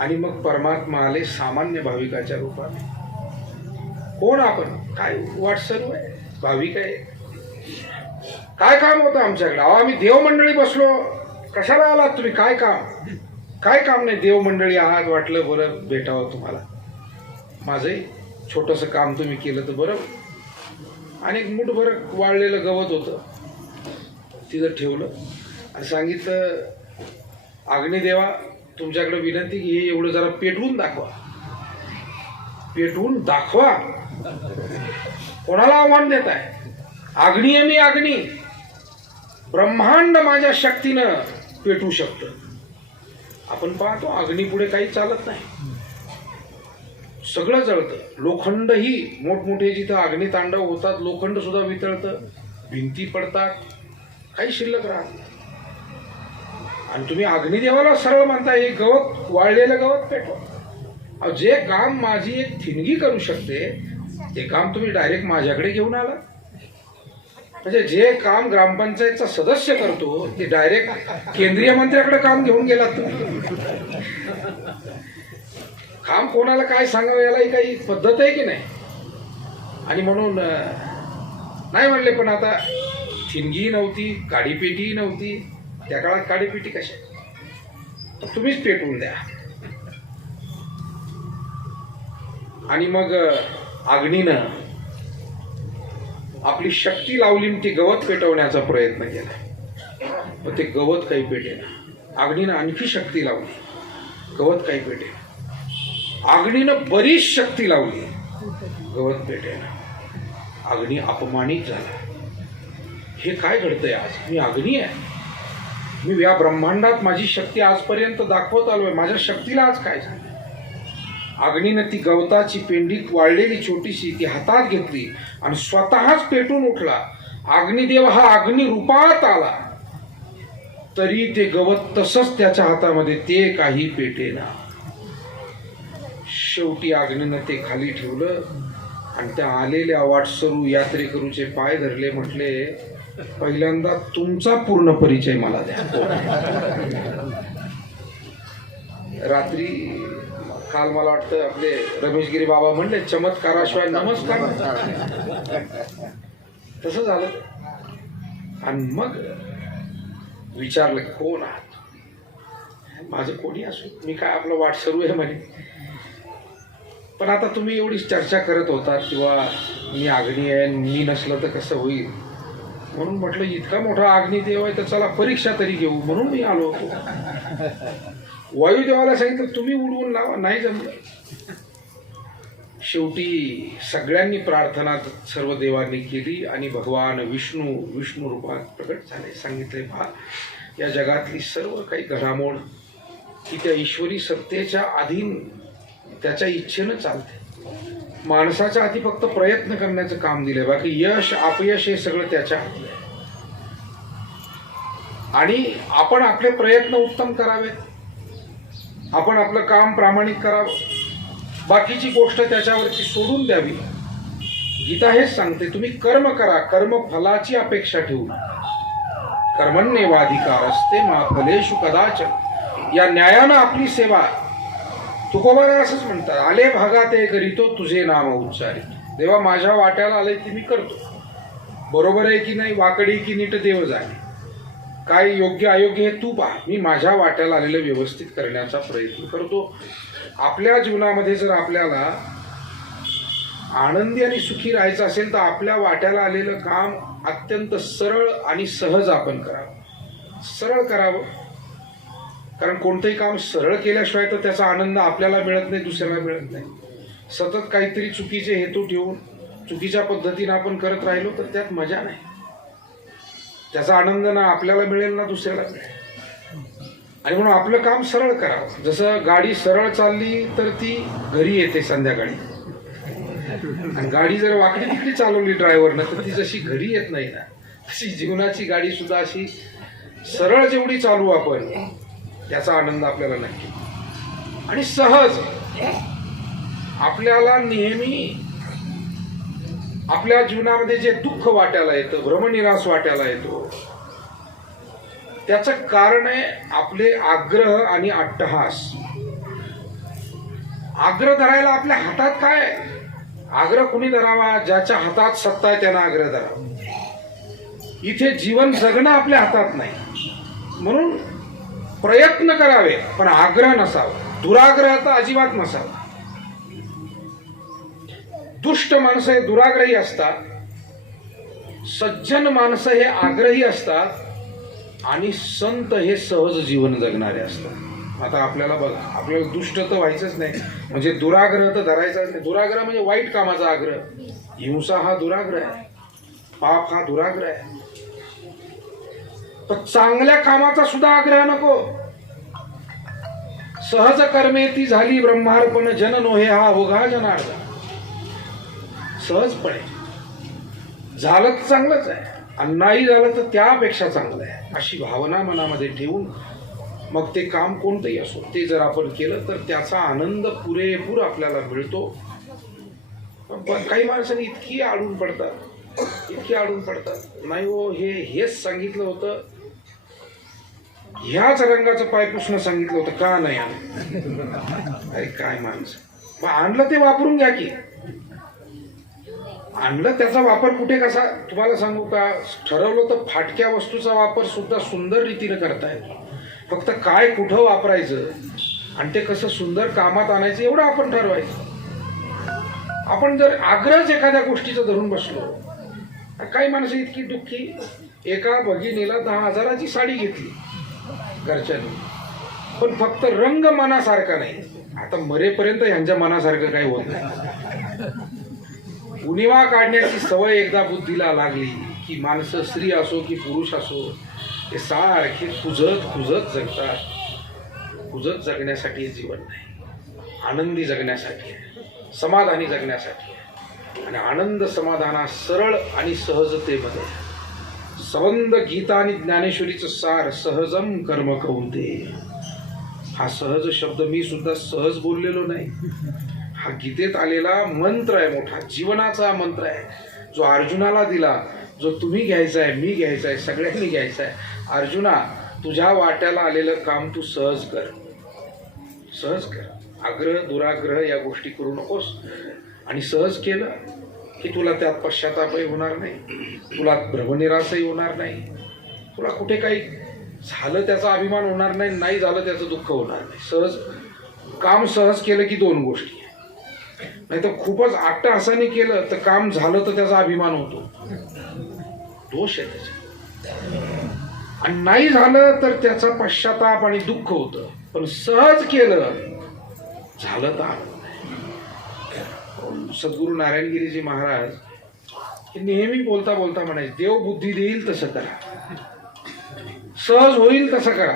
आणि मग परमात्मा आले सामान्य भाविकाच्या रूपात. कोण आपण? काय वाट सर्व आहे, भाविक आहे. काय काम होतं आमच्याकडे? अहो आम्ही देवमंडळी बसलो. कशाला आलात तुम्ही? काय काम? काय काम नाही. देवमंडळी आहात, वाटलं बरं भेटावं तुम्हाला. माझंही छोटंसं काम तुम्ही केलं तर बरं. आणि एक मुठभर वाळलेलं गवत होतं, तिथं ठेवलं आणि सांगितलं, अग्निदेवा तुमच्याकडे विनंती की हे एवढं जरा पेटवून दाखवा. पेटवून दाखवा? कोणाला आव्हान देत आहे? अग्नी आहे मी, अग्नी. ब्रह्मांड माझ्या शक्तीनं पेटवू शकतं. आपण पाहतो अग्नी पुढे काही चालत नाही, सगळं जळतं. लोखंडही मोठमोठे जिथं अग्नितांडव होतात, लोखंड सुद्धा वितळतं, भिंती पडतात, काही शिल्लक राहत नाही. आणि तुम्ही अग्निदेवाला सरळ म्हणताय, हे गवत, वाळलेलं गवत पेटवा. अहो जे काम माझी एक ठिणगी करू शकते ते काम तुम्ही डायरेक्ट माझ्याकडे घेऊन आला. म्हणजे जे काम ग्रामपंचायतचा सदस्य करतो ते डायरेक्ट केंद्रीय मंत्र्याकडे काम घेऊन गेलात तुम्ही. काम कोणाला काय सांगावं याला काही पद्धत आहे की नाही? आणि म्हणून नाही म्हणले, पण आता ठिणगी नव्हती, काडीपेटी नव्हती. त्या काळात काडीपेटी कशा? तुम्हीच पेटवून द्या. आणि मग अग्नीनं आपली शक्ती लावली, ते गवत पेटवण्याचा प्रयत्न केला, पण ते गवत काही पेटेना. अग्नीनं आणखी शक्ती लावली, गवत काही पेटेना. अग्नीनं बरीच शक्ती लावली, गवत पेटेना. अग्नी अपमानित झाला. हे काय घडतंय आज? मी अग्नी आहे, मी या ब्रह्मांडात माझी शक्ती आजपर्यंत दाखवत आलोय, माझ्या शक्तीला आज काय झालं? अग्नीनं ती गवताची पेंडीत वाळलेली छोटीशी ती हातात घेतली आणि स्वतःच पेटून उठला. अग्निदेव हा अग्नि रूपात आला, तरी ते गवत तसंच त्याच्या हातामध्ये, ते काही पेटेना. शेवटी अग्नीनं ते खाली ठेवलं आणि त्या आलेल्या वाटसरू यात्रेकरूचे पाय धरले, म्हटले, पहिल्यांदा तुमचा पूर्ण परिचय मला द्या. रात्री काल मला वाटतं आपले रमेशगिरी बाबा म्हणले, चमत्काराशिवाय नमस्कार. तसं झालं. आणि मग विचारलं, कोण आहात? माझं कोणी असो, मी काय आपलं वाटसरू आहे म्हणे. पण आता तुम्ही एवढी चर्चा करत होतात किंवा मी अग्नी आहे, मी नसलं तर कसं होईल, म्हणून म्हटलं इतका मोठा अग्निदेव आहे तर चला परीक्षा तरी घेऊ, म्हणून मी आलो होतो. वायुदेवाला सांगितलं तुम्ही उडवून लावा, नाही जमलं. शेवटी सगळ्यांनी प्रार्थना सर्व देवांनी केली आणि भगवान विष्णू रूपात प्रकट झाले. सांगितले, पहा, या जगातली सर्व काही घडामोड ही त्या ईश्वरी सत्तेच्या अधीन त्याच्या इच्छेनं चालते. माणसाच्या हाती फक्त प्रयत्न करण्याचं काम दिले, बाकी यश अपयश हे सगळं त्याच्या हाती आहे. आणि आपण आपले प्रयत्न उत्तम करावेत, आपण आपलं काम प्रामाणिक करावं, बाकीची गोष्ट त्याच्यावरती सोडून द्यावी. गीता हेच सांगते, तुम्ही कर्म करा, कर्म फलाची अपेक्षा ठेवू नका. कर्मण्येवाधिकार असते मा फलेषु कदाचन. या न्यायानं आपली सेवा, तुकोबारा असंच म्हणतात, आले भागा ते करीतो तुझे नाम उच्चारी. देवा माझ्या वाट्याला आले की मी करतो, बरोबर आहे की नाही, वाकडी की नीट देव जाणे, काय योग्य अयोग्य हे तू पहा, मी माझ्या वाट्याला आलेलं व्यवस्थित करण्याचा प्रयत्न करतो. आपल्या जीवनामध्ये जर आपल्याला आनंदी आणि सुखी राहायचं असेल तर आपल्या वाट्याला आलेलं काम अत्यंत सरळ आणि सहज आपण करावं, सरळ करावं. कारण कोणतंही काम सरळ केल्याशिवाय तर त्याचा आनंद आपल्याला मिळत नाही, दुसऱ्याला मिळत नाही. सतत काहीतरी चुकीचे हेतू ठेवून चुकीच्या पद्धतीनं आपण करत राहिलो तर त्यात मजा नाही, त्याचा आनंद ना आपल्याला मिळेल ना दुसऱ्याला मिळेल. आणि म्हणून आपलं काम सरळ करावं. जसं गाडी सरळ चालली तर ती घरी येते संध्याकाळी, आणि गाडी जर वाकडी तिकडी चालवली ड्रायव्हरनं तर ती जशी घरी येत नाही ना, तशी जीवनाची गाडी सुद्धा अशी सरळ जेवढी चालू आपण त्याचा आनंद आपल्याला नक्की. आणि सहज आपल्याला नेहमी आपल्या जीवनामध्ये जे दुःख वाट्याला येतं, भ्रमनिरास वाट्याला येतो, त्याचं कारण आहे आपले आग्रह आणि अट्टहास. आग्रह धरायला आपल्या हातात काय आहे? आग्रह कुणी धरावा? ज्याच्या हातात सत्ता आहे त्यानं आग्रह धरावा. इथे जीवन जगणं आपल्या हातात नाही, म्हणून प्रयत्न करावे पण आग्रह नसावा, दुराग्रह तर अजिबात नसावा. दुष्ट माणसं हे दुराग्रही असतात, सज्जन माणसं हे आग्रही असतात, आणि संत हे सहज जीवन जगणारे असतात. आता आपल्याला बघा, आपल्याला दुष्ट तर व्हायचंच नाही, म्हणजे दुराग्रह तर धरायचाच नाही. दुराग्रह म्हणजे वाईट कामाचा आग्रह. हिंसा हा दुराग्रह आहे, पाप हा दुराग्रह आहे. तर चांगल्या कामाचा सुद्धा आग्रह नको. सहज कर्मे ती झाली ब्रह्मार्पण, जन नोहे हा अवघा जनार्दन. सहजपणे झालं तर चांगलंच आहे, आणि नाही झालं तर त्यापेक्षा चांगलं आहे, अशी भावना मनामध्ये ठेवून मग ते काम कोणतंही असो ते जर आपण केलं तर त्याचा आनंद पुरेपूर आपल्याला मिळतो. पण काही माणसांनी इतकी आडून पडतात, नाही हो, हेच सांगितलं होतं, ह्याच रंगाचं पाय पुसणं सांगितलं होतं, का नाही आणलं? अरे काय माणसं, मग आणलं ते वापरून घ्या की. आणलं त्याचा वापर कुठे कसा तुम्हाला सांगू का? ठरवलं तर फाटक्या वस्तूचा वापर सुद्धा सुंदर रीतीने करता येतो. फक्त काय कुठं वापरायचं आणि ते कसं सुंदर कामात आणायचं एवढं आपण ठरवायचं. आपण जर आग्रहच एखाद्या गोष्टीचं धरून बसलो, काही माणसं इतकी दुःखी, एका भगिनीला 10,000ची साडी घेतली घरच्यांनी, पण फक्त रंग मनासारखा नाही. आता मरेपर्यंत ह्यांच्या मनासारखं काही होत नाही. उणिवा काढण्याची सवय एकदा बुद्धीला लागली की माणसं स्त्री असो की पुरुष असो हे सारखे कुजत जगतात. कुजत जगण्यासाठी जीवन नाही, आनंदी जगण्यासाठी आहे, समाधानी जगण्यासाठी आहे. आणि आनंद समाधाना सरळ आणि सहजतेमध्ये संबंध. गीता आणि ज्ञानेश्वरीचं सार सहजम कर्म कौंतेय. हा सहज शब्द मी सुद्धा सहज बोललेलो नाही, हा गीतेत आलेला मंत्र आहे, मोठा जीवनाचा मंत्र आहे, जो अर्जुनाला दिला, जो तुम्ही घ्यायचा आहे, मी घ्यायचा आहे, सगळ्यांनी घ्यायचा आहे. अर्जुना, तुझ्या वाट्याला आलेलं काम तू सहज कर, सहज कर. आग्रह दुराग्रह या गोष्टी करू नकोस. आणि सहज केलं की तुला त्यात पश्चातापही होणार नाही, तुला भ्रमनिरासही होणार नाही, तुला कुठे काही झालं त्याचा अभिमान होणार नाही, नाही झालं त्याचं दुःख होणार नाही. सहज काम सहज केलं की दोन गोष्टी, नाही तर खूपच अट्टहासाने केलं तर काम झालं तर त्याचा अभिमान होतो, दोष आहे त्याचा. आणि नाही झालं तर त्याचा पश्चाताप आणि दुःख होतं. पण सहज केलं झालं तर आनंद आहे. सद्गुरू नारायणगिरीजी महाराज हे नेहमी बोलता बोलता म्हणायचे, देव बुद्धी देईल तसं करा, सहज होईल तसं करा,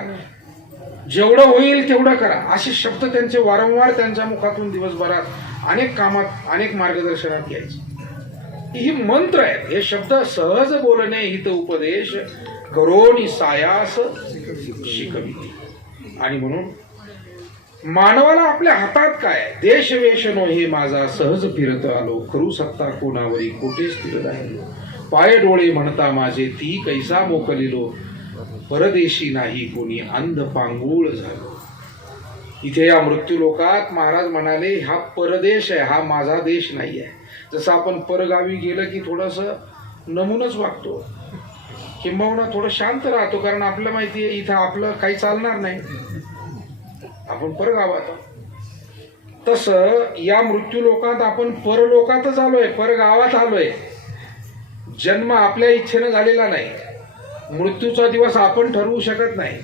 जेवढं होईल तेवढं करा, असे शब्द त्यांचे वारंवार त्यांच्या मुखातून दिवसभरात अनेक कामात अनेक मार्गदर्शनात यायचे. ही मंत्र आहेत. हे शब्द सहज बोलणे हित उपदेश करोनी सायास शिकविते. आणि म्हणून मानवाला आपल्या हातात काय, देश वेश नो हे माझा सहज फिरत आलो, करू सत्ता कोणावरी कोठे स्थिर राहिलो, पाय डोळे म्हणता माझे ती कैसा मोकलिलो, परदेशी नाही कोणी अंध पांगुळ झालो. इथे या मृत्यू लोकात महाराज म्हणाले, हा परदेश आहे, हा माझा देश नाही आहे. जसं आपण परगावी गेलं की थोडंसं नमूनच वागतो, किंबहुना थोडं शांत राहतो, कारण आपल्याला माहिती आहे इथं आपलं काही चालणार नाही, आपण परगावात. तसं या मृत्यू लोकात आपण परलोकातच आलोय, परगावात आलोय. जन्म आपल्या इच्छेनं झालेला नाही, मृत्यूचा दिवस आपण ठरवू शकत नाही,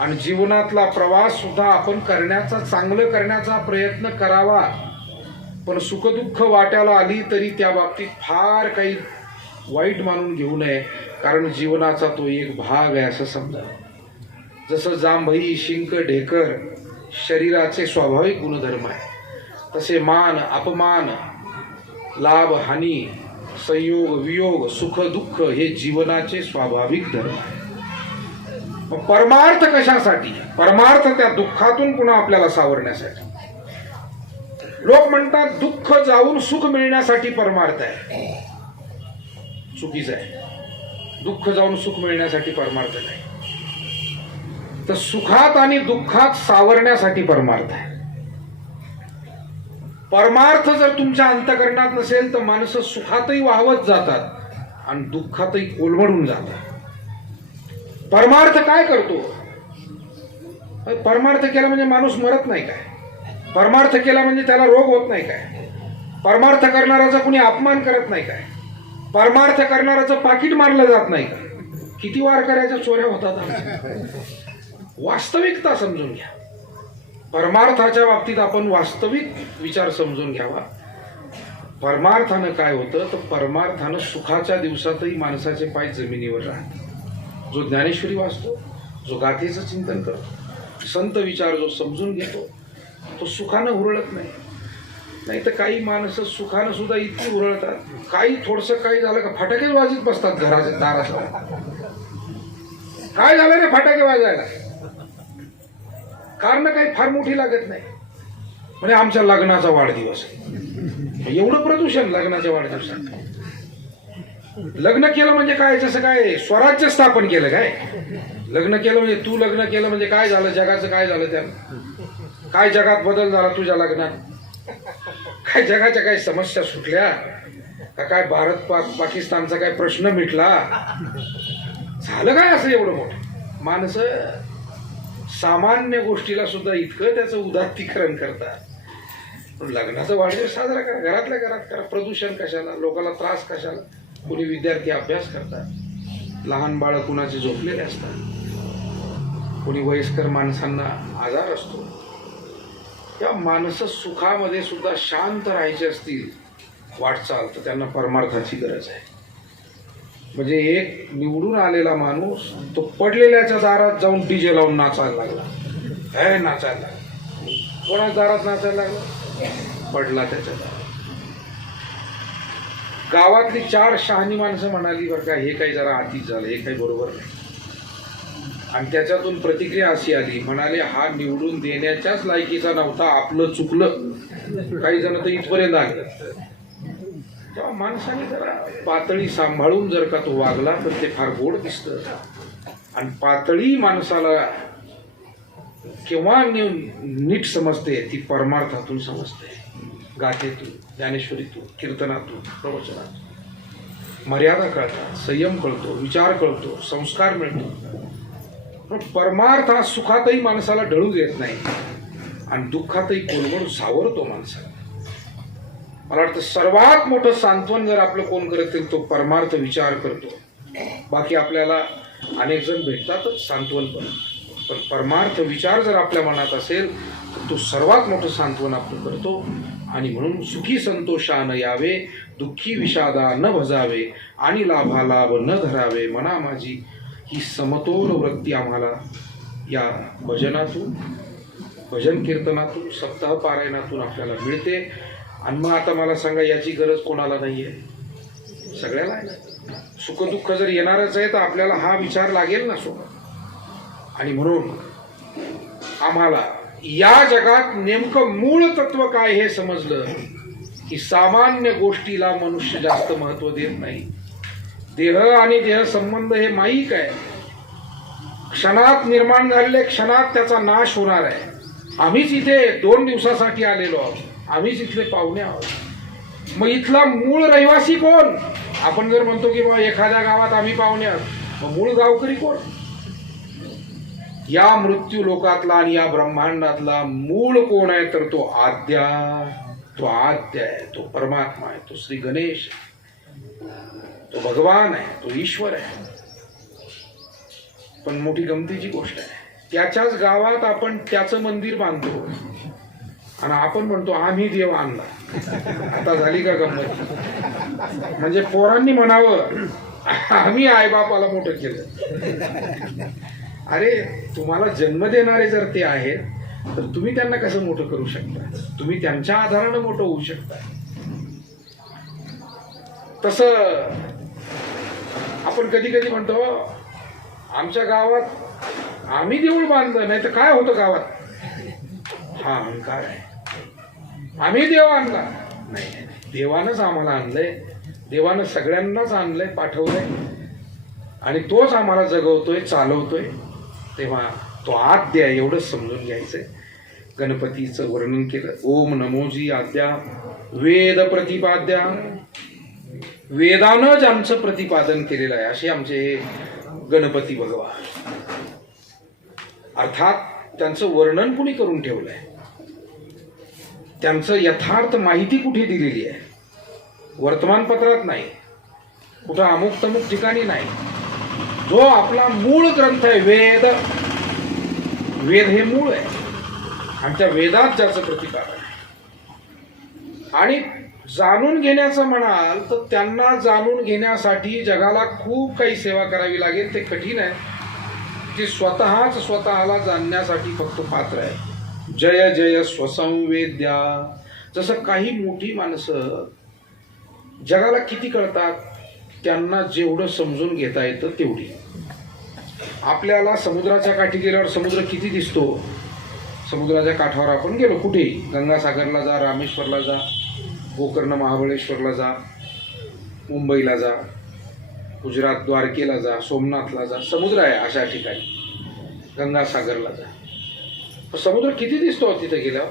आणि जीवनातला प्रवास सुद्धा आपण करण्याचा, चांगलं करण्याचा प्रयत्न करावा. पण सुखदुःख वाट्याला आली तरी त्या बाबतीत फार काही वाईट मानून घेऊ नये, कारण जीवनाचा तो एक भाग आहे असं समजा. जसं जांभई शिंक ढेकर शरीराचे स्वाभाविक गुणधर्म आहे, तसे मान अपमान, लाभ हानी, संयोग वियोग, सुख दुःख हे जीवनाचे स्वाभाविक धर्म आहे. मग परमार्थ कशासाठी? परमार्थ त्या दुःखातून पुन्हा आपल्याला सावरण्यासाठी. लोक म्हणतात दुःख जाऊन सुख मिळण्यासाठी परमार्थ आहे. चुकीचं आहे. दुःख जाऊन सुख मिळण्यासाठी परमार्थ नाही, तर सुखात आणि दुःखात सावरण्यासाठी परमार्थ आहे. परमार्थ जर तुमच्या अंतःकरणात नसेल तर माणसं सुखातही वाहवत जातात आणि दुःखातही कोलमडून जातात. परमार्थ काय करतो? परमार्थ केला म्हणजे माणूस मरत नाही काय? परमार्थ केला म्हणजे त्याला रोग होत नाही काय? परमार्थ करणाराचा कुणी अपमान करत नाही काय? परमार्थ करणाराचं पाकिट मारलं जात नाही का? किती वारकऱ्याच्या चोऱ्या होतात. वास्तविकता समजून घ्या. परमार्थाच्या बाबतीत आपण वास्तविक विचार समजून घ्यावा. परमार्थानं काय होतं तर परमार्थानं सुखाच्या दिवसातही माणसाचे पाय जमिनीवर राहतात. जो ज्ञानेश्वरी वाचतो, जो गाथेचं चिंतन करतो, संत विचार जो समजून घेतो, तो सुखानं हुरळत नाही. नाही तर काही माणसं सुखानं सुद्धा इतकी हुरळतात, काही थोडंसं काही झालं का फटाकेच वाजत बसतात घराच्या दारात. काय झालं रे फटाके वाजायला? कारण काही फार मोठी लागत नाही. म्हणजे आमच्या लग्नाचा वाढदिवस आहे, एवढं प्रदूषण लग्नाच्या वाढदिवसात. लग्न केलं म्हणजे काय? जसं काय स्वराज्य स्थापन केलं काय? लग्न केलं म्हणजे तू लग्न केलं म्हणजे काय झालं? जगाचं काय झालं? त्यानं काय जगात बदल झाला तुझ्या लग्नात? काय जगाच्या काही समस्या सुटल्या का? काय भारत पाकिस्तानचा काय प्रश्न मिटला? झालं काय असं एवढं मोठं? माणसं सामान्य गोष्टीला सुद्धा इतकं त्याचं उदात्तीकरण करतात. पण लग्नाचा वाढदिवस साजरा करा, घरातल्या घरात करा. प्रदूषण कशाला? लोकांना त्रास कशाला? कुणी विद्यार्थी अभ्यास करतात, लहान बाळ कुणाचे झोपलेले असतात, कुणी वयस्कर माणसांना आजार असतो. या माणसं सुखामध्ये सुद्धा शांत राहायचे असतील वाटचाल, तर त्यांना परमार्थाची गरज आहे. म्हणजे एक निवडून आलेला माणूस तो पडलेल्याच्या दारात जाऊन डीजे लावून नाचायला लागला. हे नाचायला लागला. कोणाच्या दारात नाचायला लागला? पडला त्याच्या दारात. गावातली 4 शहाणी माणसं म्हणाली बरं का, हे काही जरा अतिच झालं, हे काही बरोबर नाही. आणि त्याच्यातून प्रतिक्रिया अशी आली, म्हणाले हा निवडून देण्याच्याच लायकीचा नव्हता, आपलं चुकलं. काही जण तर इथपर्यंत आले. तेव्हा माणसाने जरा पातळी सांभाळून जर का तो वागला तर ते फार गोड दिसतं. आणि पातळी माणसाला केव्हा नीट समजते? ती परमार्थातून समजते, गाथेतून, ज्ञानेश्वरीतून, कीर्तनातून, प्रवचनातून. मर्यादा कळतात, संयम कळतो, विचार कळतो, संस्कार मिळतो. पण परमार्थ हा सुखातही माणसाला ढळू देत नाही आणि दुःखातही कोलमडून सावरतो माणसाला. मला वाटतं सर्वात मोठं सांत्वन जर आपलं कोण करत असेल तो परमार्थ विचार करतो. बाकी आपल्याला अनेक जण भेटतातच सांत्वन, पण परमार्थ विचार जर आपल्या मनात असेल तर तो सर्वात मोठं सांत्वन आपण करतो. आणि म्हणून सुखी संतोषान यावे, दुःखी विषादा न भजावे, आणि लाभालाभ न धरावे. मना माझी ही समतोल वृत्ती आम्हाला या भजनातून, भजन कीर्तनातून, सप्ताह पारायणातून आपल्याला मिळते. आणि मग आता मला सांगा, याची गरज कोणाला नाही आहे? सगळ्याला आहे. सुखदुःख जर येणारच आहे तर आपल्याला हा विचार लागेल ना सोबत. आणि म्हणून आम्हाला या जगात नेमकं मूळ तत्व काय हे समजलं की सामान्य गोष्टीला मनुष्य जास्त महत्व देत नाही. देह आणि देह संबंध हे माईक आहे. क्षणात निर्माण झालेले, क्षणात त्याचा नाश होणार आहे. आम्हीच इथे 2 दिवसासाठी आलेलो आहोत, आम्हीच इथले पाहुणे आहोत. मग इथला मूळ रहिवासी कोण? आपण जर म्हणतो की बा एखाद्या गावात आम्ही पाहुणे आहोत, मग मूळ गावकरी कोण? या मृत्यू लोकातला आणि या ब्रह्मांडातला मूळ कोण आहे? तर तो आद्या, तो आद्य आहे, तो परमात्मा आहे, तो श्री गणेश, तो भगवान आहे, तो ईश्वर आहे. पण मोठी गमतीची गोष्ट आहे, त्याच्याच गावात आपण त्याचं मंदिर बांधतो आणि आपण म्हणतो आम्ही देव आणला. आता झाली का गंमत? म्हणजे पोरांनी म्हणावं आम्ही आईबापाला मोठं केलं. अरे तुम्हाला जन्म देणारे जर ते आहेत तर तुम्ही त्यांना कसं मोठं करू शकता? तुम्ही त्यांच्या आधारानं मोठं होऊ शकता. तसं आपण कधी कधी म्हणतो आमच्या गावात आम्ही देऊळ बांधलं, नाही तर काय होतं गावात? हा अहंकार आहे. आम्ही देव आणला नाही, देवानंच आम्हाला आणलंय. देवानं सगळ्यांनाच आणलंय, पाठवलंय आणि तोच आम्हाला जगवतोय, चालवतोय. तेव्हा तो आद्य आहे एवढंच समजून घ्यायचंय. गणपतीचं वर्णन केलं. ओम नमोजी आद्या वेद प्रतिपाद्या, वेदानं ज्यांचं प्रतिपादन केलेलं आहे असे आमचे हे गणपती भगवान. अर्थात त्यांचं वर्णन कुणी करून ठेवलंय? त्यांचं यथार्थ माहिती कुठे दिलेली आहे? वर्तमानपत्रात नाही, कुठं अमुक तमुक ठिकाणी नाही. जो आपला मूळ ग्रंथ आहे वेद, वेद हे मूळ आहे आणि त्या वेदात ज्याचं प्रतिपादन आहे. आणि जाणून घेण्याचं म्हणाल तर त्यांना जाणून घेण्यासाठी जगाला खूप काही सेवा करावी लागेल. ते कठीण आहे. ते स्वतःच स्वतःला जाणण्यासाठी फक्त पात्र आहे. जय जय स्वसंवेद्या. जसं काही मोठी माणसं जगाला किती कळतात? त्यांना जेवढं समजून घेता येतं तेवढी. आपल्याला समुद्राच्या काठी गेल्यावर समुद्र किती दिसतो? समुद्राच्या काठावर आपण गेलो कुठेही, गंगासागरला जा, रामेश्वरला जा, गोकर्ण महाबळेश्वरला जा, मुंबईला जा, गुजरात द्वारकेला जा, सोमनाथला जा, समुद्र आहे अशा ठिकाणी. गंगासागरला जा, समुद्र किती दिसतो तिथे गेल्यावर?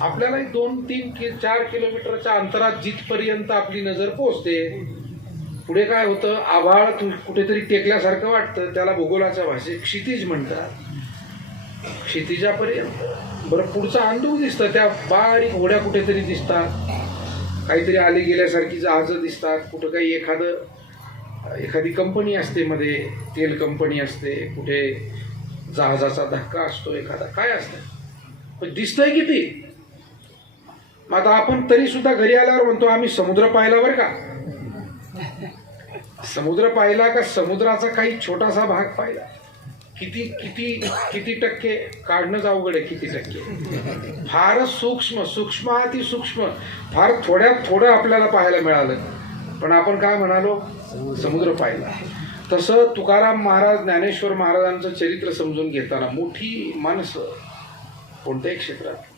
आपल्याला 2, 3, 4 किलोमीटरच्या अंतरात जिथपर्यंत आपली नजर पोहोचते. पुढे काय होतं? आभाळ कुठेतरी टेकल्यासारखं वाटतं. त्याला भूगोलाच्या भाषेत क्षितिज म्हणतात. क्षितिजापर्यंत. बरं, पुढचं अंधुक दिसतं. त्या बारीक होड्या कुठेतरी दिसतात, काहीतरी आली गेल्यासारखी जहाजं दिसतात. कुठं काही एखादी कंपनी असते, मध्ये तेल कंपनी असते, कुठे जहाजाचा धक्का असतो एखादा, काय असतं, पण दिसतंय किती? आता आपण तरी सुद्धा घरी आल्यावर म्हणतो आम्ही समुद्र पाहिला बरं का. समुद्र पाहिला का समुद्राचा काही छोटासा भाग पाहिला? किती किती किती टक्के काढणंच अवघड आहे. किती टक्के? फारच सूक्ष्म, सूक्ष्मातिसूक्ष्म, फार थोड्यात थोडं आपल्याला पाहायला मिळालं. पण आपण काय म्हणालो? समुद्र पाहिला. तसं तुकाराम महाराज, ज्ञानेश्वर महाराजांचं चरित्र समजून घेताना मोठी माणसं कोणत्याही क्षेत्रात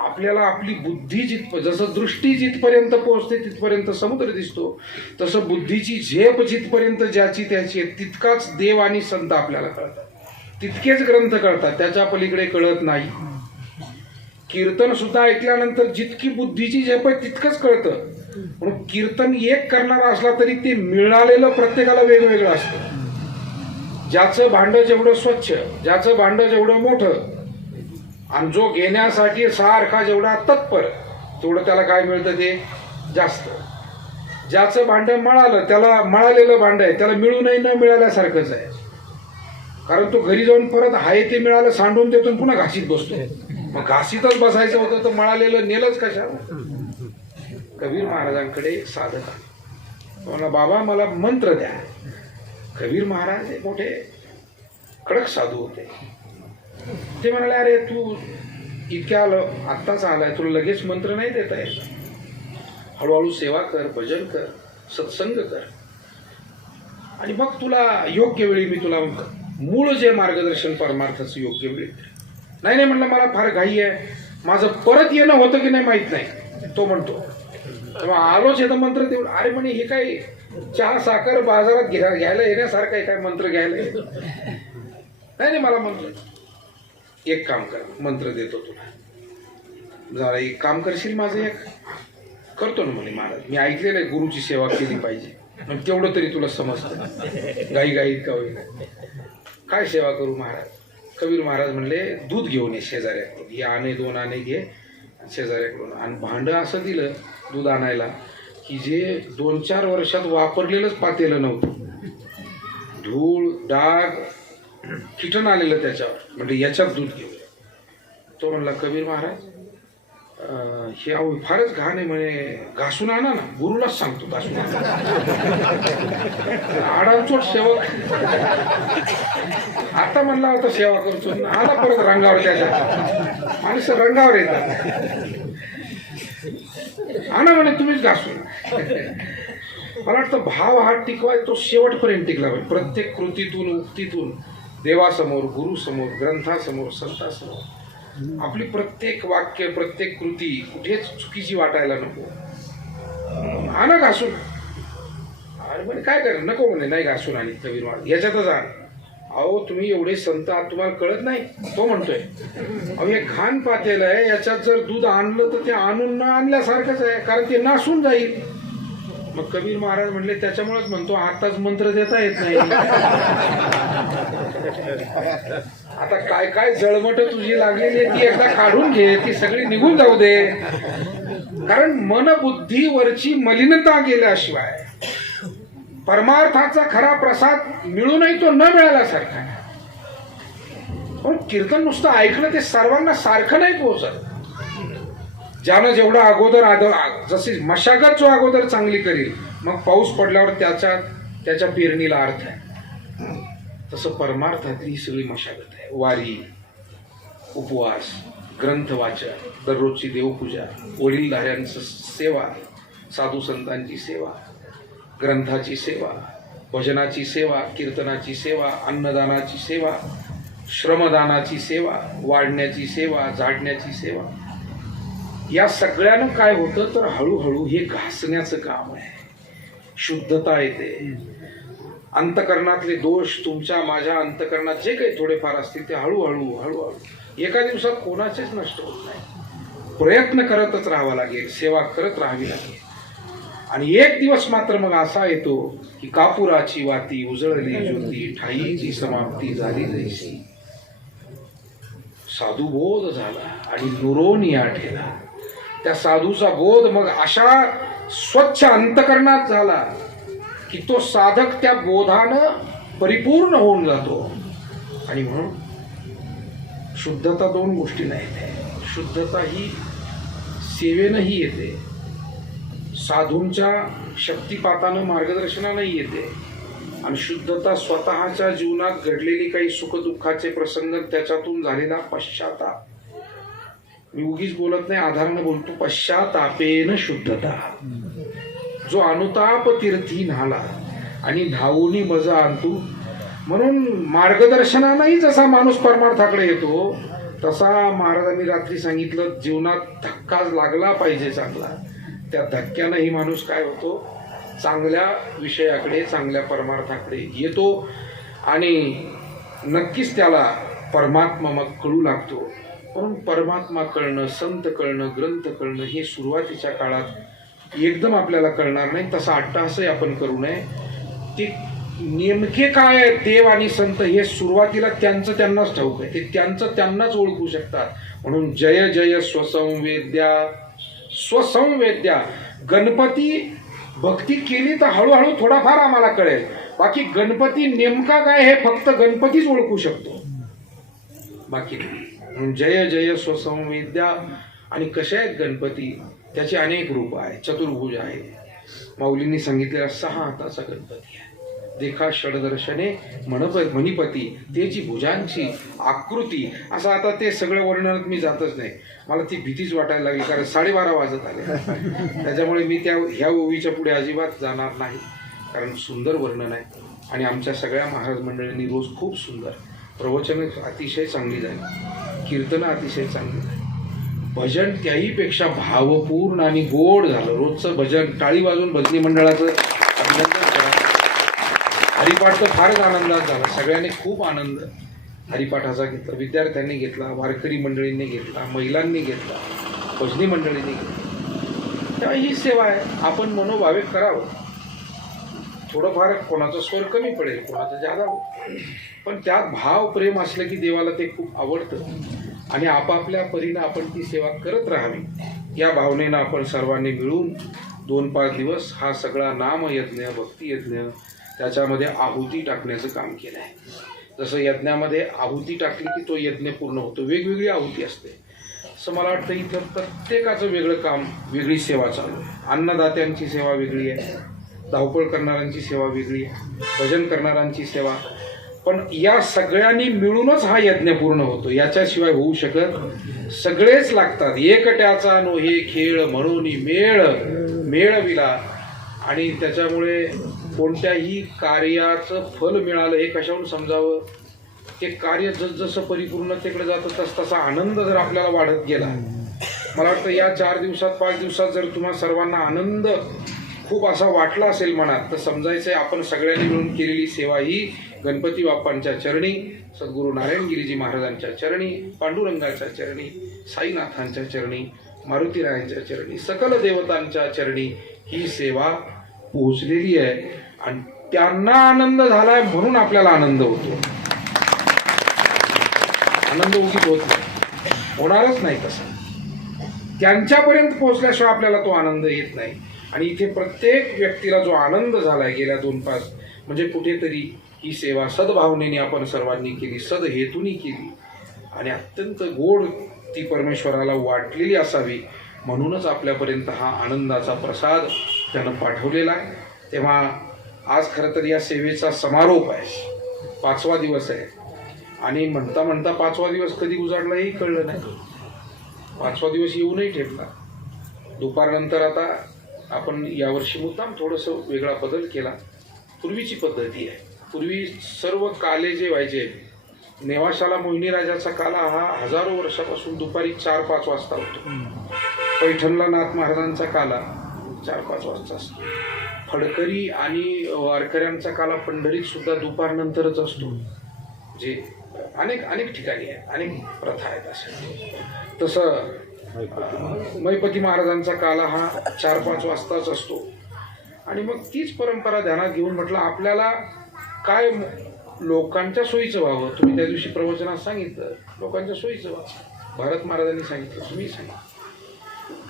आपल्याला आपली बुद्धी जसं दृष्टी जिथपर्यंत पोहोचते तिथपर्यंत समुद्र दिसतो, तसं बुद्धीची झेप जिथपर्यंत ज्याची त्याची तितकाच देव आणि संत आपल्याला कळतात, तितकेच ग्रंथ कळतात, त्याच्या पलीकडे कळत नाही. कीर्तन सुद्धा ऐकल्यानंतर जितकी बुद्धीची झेप आहे तितकंच कळतं. म्हणून कीर्तन एक करणारा असला तरी ते मिळालेलं प्रत्येकाला वेगवेगळं असतं. ज्याचं भांडं जेवढं स्वच्छ, ज्याचं भांडं जेवढं मोठं आणि जो घेण्यासाठी सारखा जेवढा तत्पर, तेवढं त्याला काय मिळतं? ते जास्त. ज्याचं भांडं मळालं, त्याला मळालेलं भांडं आहे, त्याला मिळूनही न मिळाल्यासारखंच आहे. कारण तो घरी जाऊन परत हाय ते मिळालं सांडून देतो पुन्हा घाशीत बसतो. मग घासीतच बसायचं होतं तर मळालेलं नेलंच कशाला. कबीर महाराजांकडे एक साधक आला, म्हणला बाबा मला मंत्र द्या. कबीर महाराज हे मोठे कडक साधू होते. ते म्हणाले अरे तू इतक्या आत्ताच आलाय, तुला लगेच मंत्र नाही देता येत. हळूहळू सेवा कर, भजन कर, सत्संग कर, आणि मग तुला योग्य वेळी मी तुला मूळ जे मार्गदर्शन परमार्थाचं योग्य वेळी. नाही नाही म्हणलं मला फार घाई आहे, माझं परत येणं होतं की नाही माहीत नाही. तो म्हणतो तेव्हा आलोच हे तर मंत्र देऊ. अरे म्हणे हे काय चहा साखर बाजारात घ्यायला येण्यासारखं आहे काय मंत्र घ्यायला. नाही नाही मला मंत्र. एक काम कर, मंत्र देतो तुला, जरा एक काम करशील माझं. एक करतो ना म्हणे महाराज, मी ऐकलेलं आहे गुरुची सेवा केली पाहिजे, मग तेवढं तरी तुला समजतं. गाई गाईत का होईल. काय सेवा करू महाराज. कबीर महाराज म्हणले दूध घेऊन ये शेजाऱ्याकडून, हे आणे 2 आणे घे शेजाऱ्याकडून. आणि भांडं असं दिलं दूध आणायला की जे 2-4 वर्षात वापरलेलंच पातेलं नव्हतं. धूळ डाग किटन आलेलं त्याच्यावर. म्हणजे याच्यात दूध घेऊ. तो म्हणला कबीर महाराज हे फारच घाण आहे म्हणे, घासून आणा ना. गुरुलाच सांगतो घासून आणा. आडांचोट सेवक आता म्हणला होता सेवा करतो, आला परत रंगावर. त्याच्या माणसं रंगावर येतात. आणा म्हणे तुम्हीच घासून. मला वाटतं भाव हा टिकवाय तो शेवटपर्यंत टिकला पाहिजे. प्रत्येक कृतीतून उक्तीतून देवासमोर, गुरुसमोर, ग्रंथासमोर, संतासमोर आपली प्रत्येक वाक्य, प्रत्येक कृती कुठेच चुकीची वाटायला नको. आणा घासून. अरे म्हणे काय करेल. नको म्हणे नाही घासून. आणि कबीर महाराज याच्यातच आण. अहो तुम्ही एवढे संत आहात, तुम्हाला कळत नाही. तो म्हणतोय अहो हे घाण पातेलं आहे, याच्यात जर दूध आणलं तर ते आणून न आणल्यासारखंच आहे, कारण ते नासून जाईल. मग कबीर महाराज म्हणले त्याच्यामुळेच म्हणतो आताच मंत्र देता येत नाही. आता काय काय जळमट तुझी लागलेली आहे ती एकदा काढून घे, ती सगळी निघून जाऊ दे. कारण मनबुद्धीवरची मलिनता गेल्याशिवाय परमार्थाचा खरा प्रसाद मिळूनही तो न मिळाल्यासारखा. पण कीर्तन नुसतं ऐकणं ते सर्वांना सारखं नाही पोहोचत. ज्यानं जेवढा अगोदर जशी मशागत जो अगोदर चांगली करील, मग पाऊस पडल्यावर त्याच्या पेरणीला अर्थ आहे. तसं परमार्थातली ही सगळी मशागत आहे. वारी, उपवास, ग्रंथ वाचन, दररोजची देवपूजा, वडीलधाऱ्यांचं सेवा, साधू संतांची सेवा, ग्रंथाची सेवा, भजनाची सेवा, कीर्तनाची सेवा, अन्नदानाची सेवा, श्रमदानाची सेवा, वाढण्याची सेवा, झाडण्याची सेवा. या सगळ्यानं काय होतं तर हळूहळू हे घासण्याचं काम आहे. शुद्धता येते. अंतकरणातले दोष, तुमच्या माझ्या अंतकरणात जे काही थोडेफार असतील ते हळूहळू हळूहळू एका दिवसात कोणाचेच नष्ट होत नाही. प्रयत्न करतच राहावा लागेल, सेवा करत राहावी लागेल. आणि एक दिवस मात्र मग असा येतो की कापुराची वाती उजळली ज्योती, ठाईची समाप्ती झाली जैसी. साधू बोध झाला आणि नुरोनी आठेला. त्या साधूचा बोध मग अशा स्वच्छ अंतकरणात झाला की तो साधक त्या बोधानं परिपूर्ण होऊन जातो. आणि म्हणून शुद्धता 2 गोष्टींना येते. शुद्धता ही सेवेनंही येते, साधूंच्या शक्तिपातानं मार्गदर्शनानंही येते. आणि शुद्धता स्वतःच्या जीवनात घडलेली काही सुखदुःखाचे प्रसंग, त्याच्यातून झालेला पश्चाताप. मी उगीच बोलत नाही, आधारानं बोलतो. पश्चातापेन शुद्धता. जो अनुताप तीर्थी न्हाला आणि धावूनी मजा आणतो. म्हणून मार्गदर्शनानंही जसा माणूस परमार्थाकडे येतो, तसा महाराजांनी रात्री सांगितलं जीवनात धक्का लागला पाहिजे चांगला. त्या धक्क्यानंही माणूस काय होतो, चांगल्या विषयाकडे, चांगल्या परमार्थाकडे येतो. आणि नक्कीच त्याला परमात्मा मग कळू लागतो. म्हणून परमात्मा कळणं, संत कळणं, ग्रंथ कळणं हे सुरुवातीच्या काळात एकदम आपल्याला कळणार नाही. तसा अट्टाहासही आपण करू नये. ते नेमके काय आहे देव आणि संत हे सुरुवातीला त्यांचं त्यांनाच ठाऊक आहे. ते त्यांचं त्यांनाच ओळखू शकतात. म्हणून जय जय स्वसंवेद्या, स्वसंवेद्या. गणपती भक्ती केली तर हळूहळू थोडाफार आम्हाला कळेल. बाकी गणपती नेमका काय हे फक्त गणपतीच ओळखू शकतो, बाकी नाही. म्हणून जय जय स्वसंवेद्या. आणि कसे आहेत गणपती, त्याची अनेक रूप आहे. चतुर्भुज आहे, माऊलींनी सांगितलेला 6 हाताचा गणपती आहे. देखा षडदर्शने मणिपती, त्याची भुजांची आकृती. असं आता ते सगळं वर्णनात मी जातच नाही, मला ती भीतीच वाटायला लागली, कारण 12:30 वाजत आले. त्याच्यामुळे मी ह्या ओवीच्या पुढे अजिबात जाणार नाही, कारण सुंदर वर्णन आहे. आणि आमच्या सगळ्या महाराज मंडळींनी रोज खूप सुंदर प्रवचनं अतिशय चांगली झाली, कीर्तनं अतिशय चांगली झाली, भजन त्याहीपेक्षा भावपूर्ण आणि गोड झालं. रोजचं भजन टाळी वाजून भजनी मंडळाचं अभिनंदन करा. हरिपाठ तर फारच आनंदात झाला, सगळ्यांनी खूप आनंद हरिपाठाचा घेतला. विद्यार्थ्यांनी घेतला, वारकरी मंडळींनी घेतला, महिलांनी घेतला, भजनी मंडळींनी घेतला. तेव्हा ही सेवा आहे, आपण मनोभावे करावं. थोडंफार कोणाचं स्वर कमी पडेल, कोणाचं जादा, पण त्यात भाव प्रेम असलं की देवाला ते खूप आवडतं. आणि आपापल्या परीनं आपण ती सेवा करत राहावी. या भावनेनं आपण सर्वांनी मिळून 2-5 दिवस हा सगळा नामयज्ञ, भक्तियज्ञ, त्याच्यामध्ये आहुती टाकण्याचं काम केलं आहे. जसं यज्ञामध्ये आहुती टाकली की तो यज्ञ पूर्ण होतो, वेगवेगळी आहुती असते. असं मला वाटतं इथं प्रत्येकाचं वेगळं काम, वेगळी सेवा चालू आहे. अन्नदात्यांची सेवा वेगळी आहे, धावपळ करणाऱ्यांची सेवा वेगळी आहे, भजन करणाऱ्यांची सेवा. पण या सगळ्यांनी मिळूनच हा यज्ञ पूर्ण होतो, याच्याशिवाय होऊ शकत. सगळेच लागतात. एकट्याचा नोहे खेळ म्हणून मेळविला. आणि त्याच्यामुळे कोणत्याही कार्याचं फल मिळालं हे कशावरून समजावं. ते कार्य जसजसं परिपूर्णतेकडे जातं तसा आनंद जर आपल्याला वाढत गेला, मला वाटतं या 4 दिवसात 5 दिवसात जर तुम्हा सर्वांना आनंद खूप असा वाटला असेल मनात, तर समजायचं आहे आपण सगळ्यांनी मिळून केलेली सेवा ही गणपती बाप्पांच्या चरणी, सद्गुरू नारायणगिरीजी महाराजांच्या चरणी, पांडुरंगाच्या चरणी, साईनाथांच्या चरणी, मारुतीरायांच्या चरणी, सकल देवतांच्या चरणी ही सेवा पोहोचलेली आहे. आणि त्यांना आनंद झालाय म्हणून आपल्याला आनंद होतो. आनंद उगीच होत नाही, होणारच नाही तसा. त्यांच्यापर्यंत पोहोचल्याशिवाय आपल्याला तो आनंद येत नाही. आणि इथे प्रत्येक व्यक्तीला जो आनंद झालाय गेल्या 2-5, म्हणजे कुठेतरी ही सेवा सद्भावनेने आपण सर्वांनी केली, सदहेतूनी केली आणि अत्यंत गोड ती परमेश्वराला वाटलेली असावी, म्हणूनच आपल्यापर्यंत हा आनंदाचा प्रसाद त्यानं पाठवलेला आहे. तेव्हा आज खरं तर या सेवेचा समारोप आहे, 5वा दिवस आहे. आणि म्हणता म्हणता 5वा दिवस कधी उजाडला हेही कळलं नाही. 5वा दिवस येऊनही ठेपला. दुपारनंतर आता आपण यावर्षी मुद्दाम थोडंसं वेगळा बदल केला. पूर्वीची पद्धती आहे. पूर्वी सर्व काले जे व्हायचे, नेवाशाला मोहिनी राजाचा काला हा हजारो वर्षापासून दुपारी 4-5 वाजता होतो. पैठणला नाथ महाराजांचा काला 4-5 वाजता असतो. फडकरी आणि वारकऱ्यांचा काला पंढरीत सुद्धा दुपारनंतरच असतो. जे अनेक ठिकाणी आहे, अनेक प्रथा आहेत असे. तसं मैपती महाराजांचा काला हा 4-5 वाजताच असतो. आणि मग तीच परंपरा ध्यानात घेऊन म्हटलं आपल्याला काय लोकांच्या सोयीचं व्हावं. तुम्ही त्या दिवशी प्रवचनात सांगितलं लोकांच्या सोयीचं व्हावं. भारत महाराजांनी सांगितलं, तुम्ही सांगितलं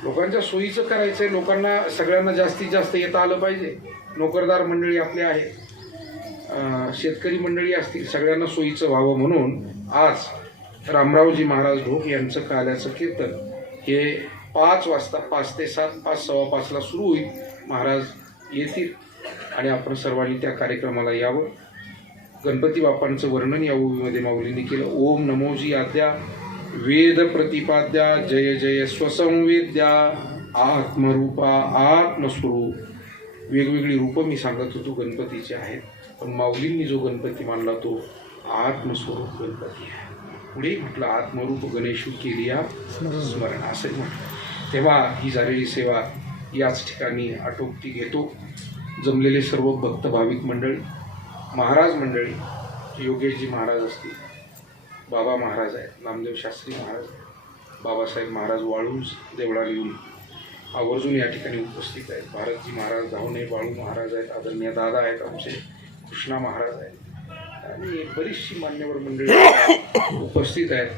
लोकांच्या सोयीचं करायचं आहे. लोकांना सगळ्यांना जास्तीत जास्त येता आलं पाहिजे. नोकरदार मंडळी आपले आहे, शेतकरी मंडळी असतील, सगळ्यांना सोयीचं व्हावं म्हणून आज रामरावजी महाराज ढोक यांचं काल्याचं कीर्तन हे 5 वाजता 5 ते 7, 5:15ला सुरू होईल. महाराज येतील आणि आपण सर्वांनी त्या कार्यक्रमाला यावं. गणपती बाप्पांचं वर्णन या ओवीमध्ये माऊलींनी केलं. ओम नमोजी आद्या वेद प्रतिपाद्या जय जय स्वसंवेद्या आत्मरूपा आत्मस्वरूप. वेगवेगळी रूपं मी सांगत होतो गणपतीची आहेत, पण माऊलींनी जो गणपती मानला तो आत्मस्वरूप गणपती आहे. पुढे म्हटलं आत्मरूप गणेशू केलिया स्मरण असं म्हटलं. तेव्हा ही झालेली सेवा याच ठिकाणी आटोपती घेतो. जमलेले सर्व भक्त भाविक मंडळी, महाराज मंडळी, योगेशजी महाराज असतील, बाबा महाराज आहेत, नामदेव शास्त्री महाराज, बाबासाहेब महाराज वाळूंज देवळाला येऊन आवर्जून या ठिकाणी उपस्थित आहेत. भारतजी महाराज धावणे, बाळू महाराज आहेत, आदरणीय दादा आहेत, आमचे कृष्णा महाराज आहेत आणि बरीचशी मान्यवर मंडळी उपस्थित आहेत.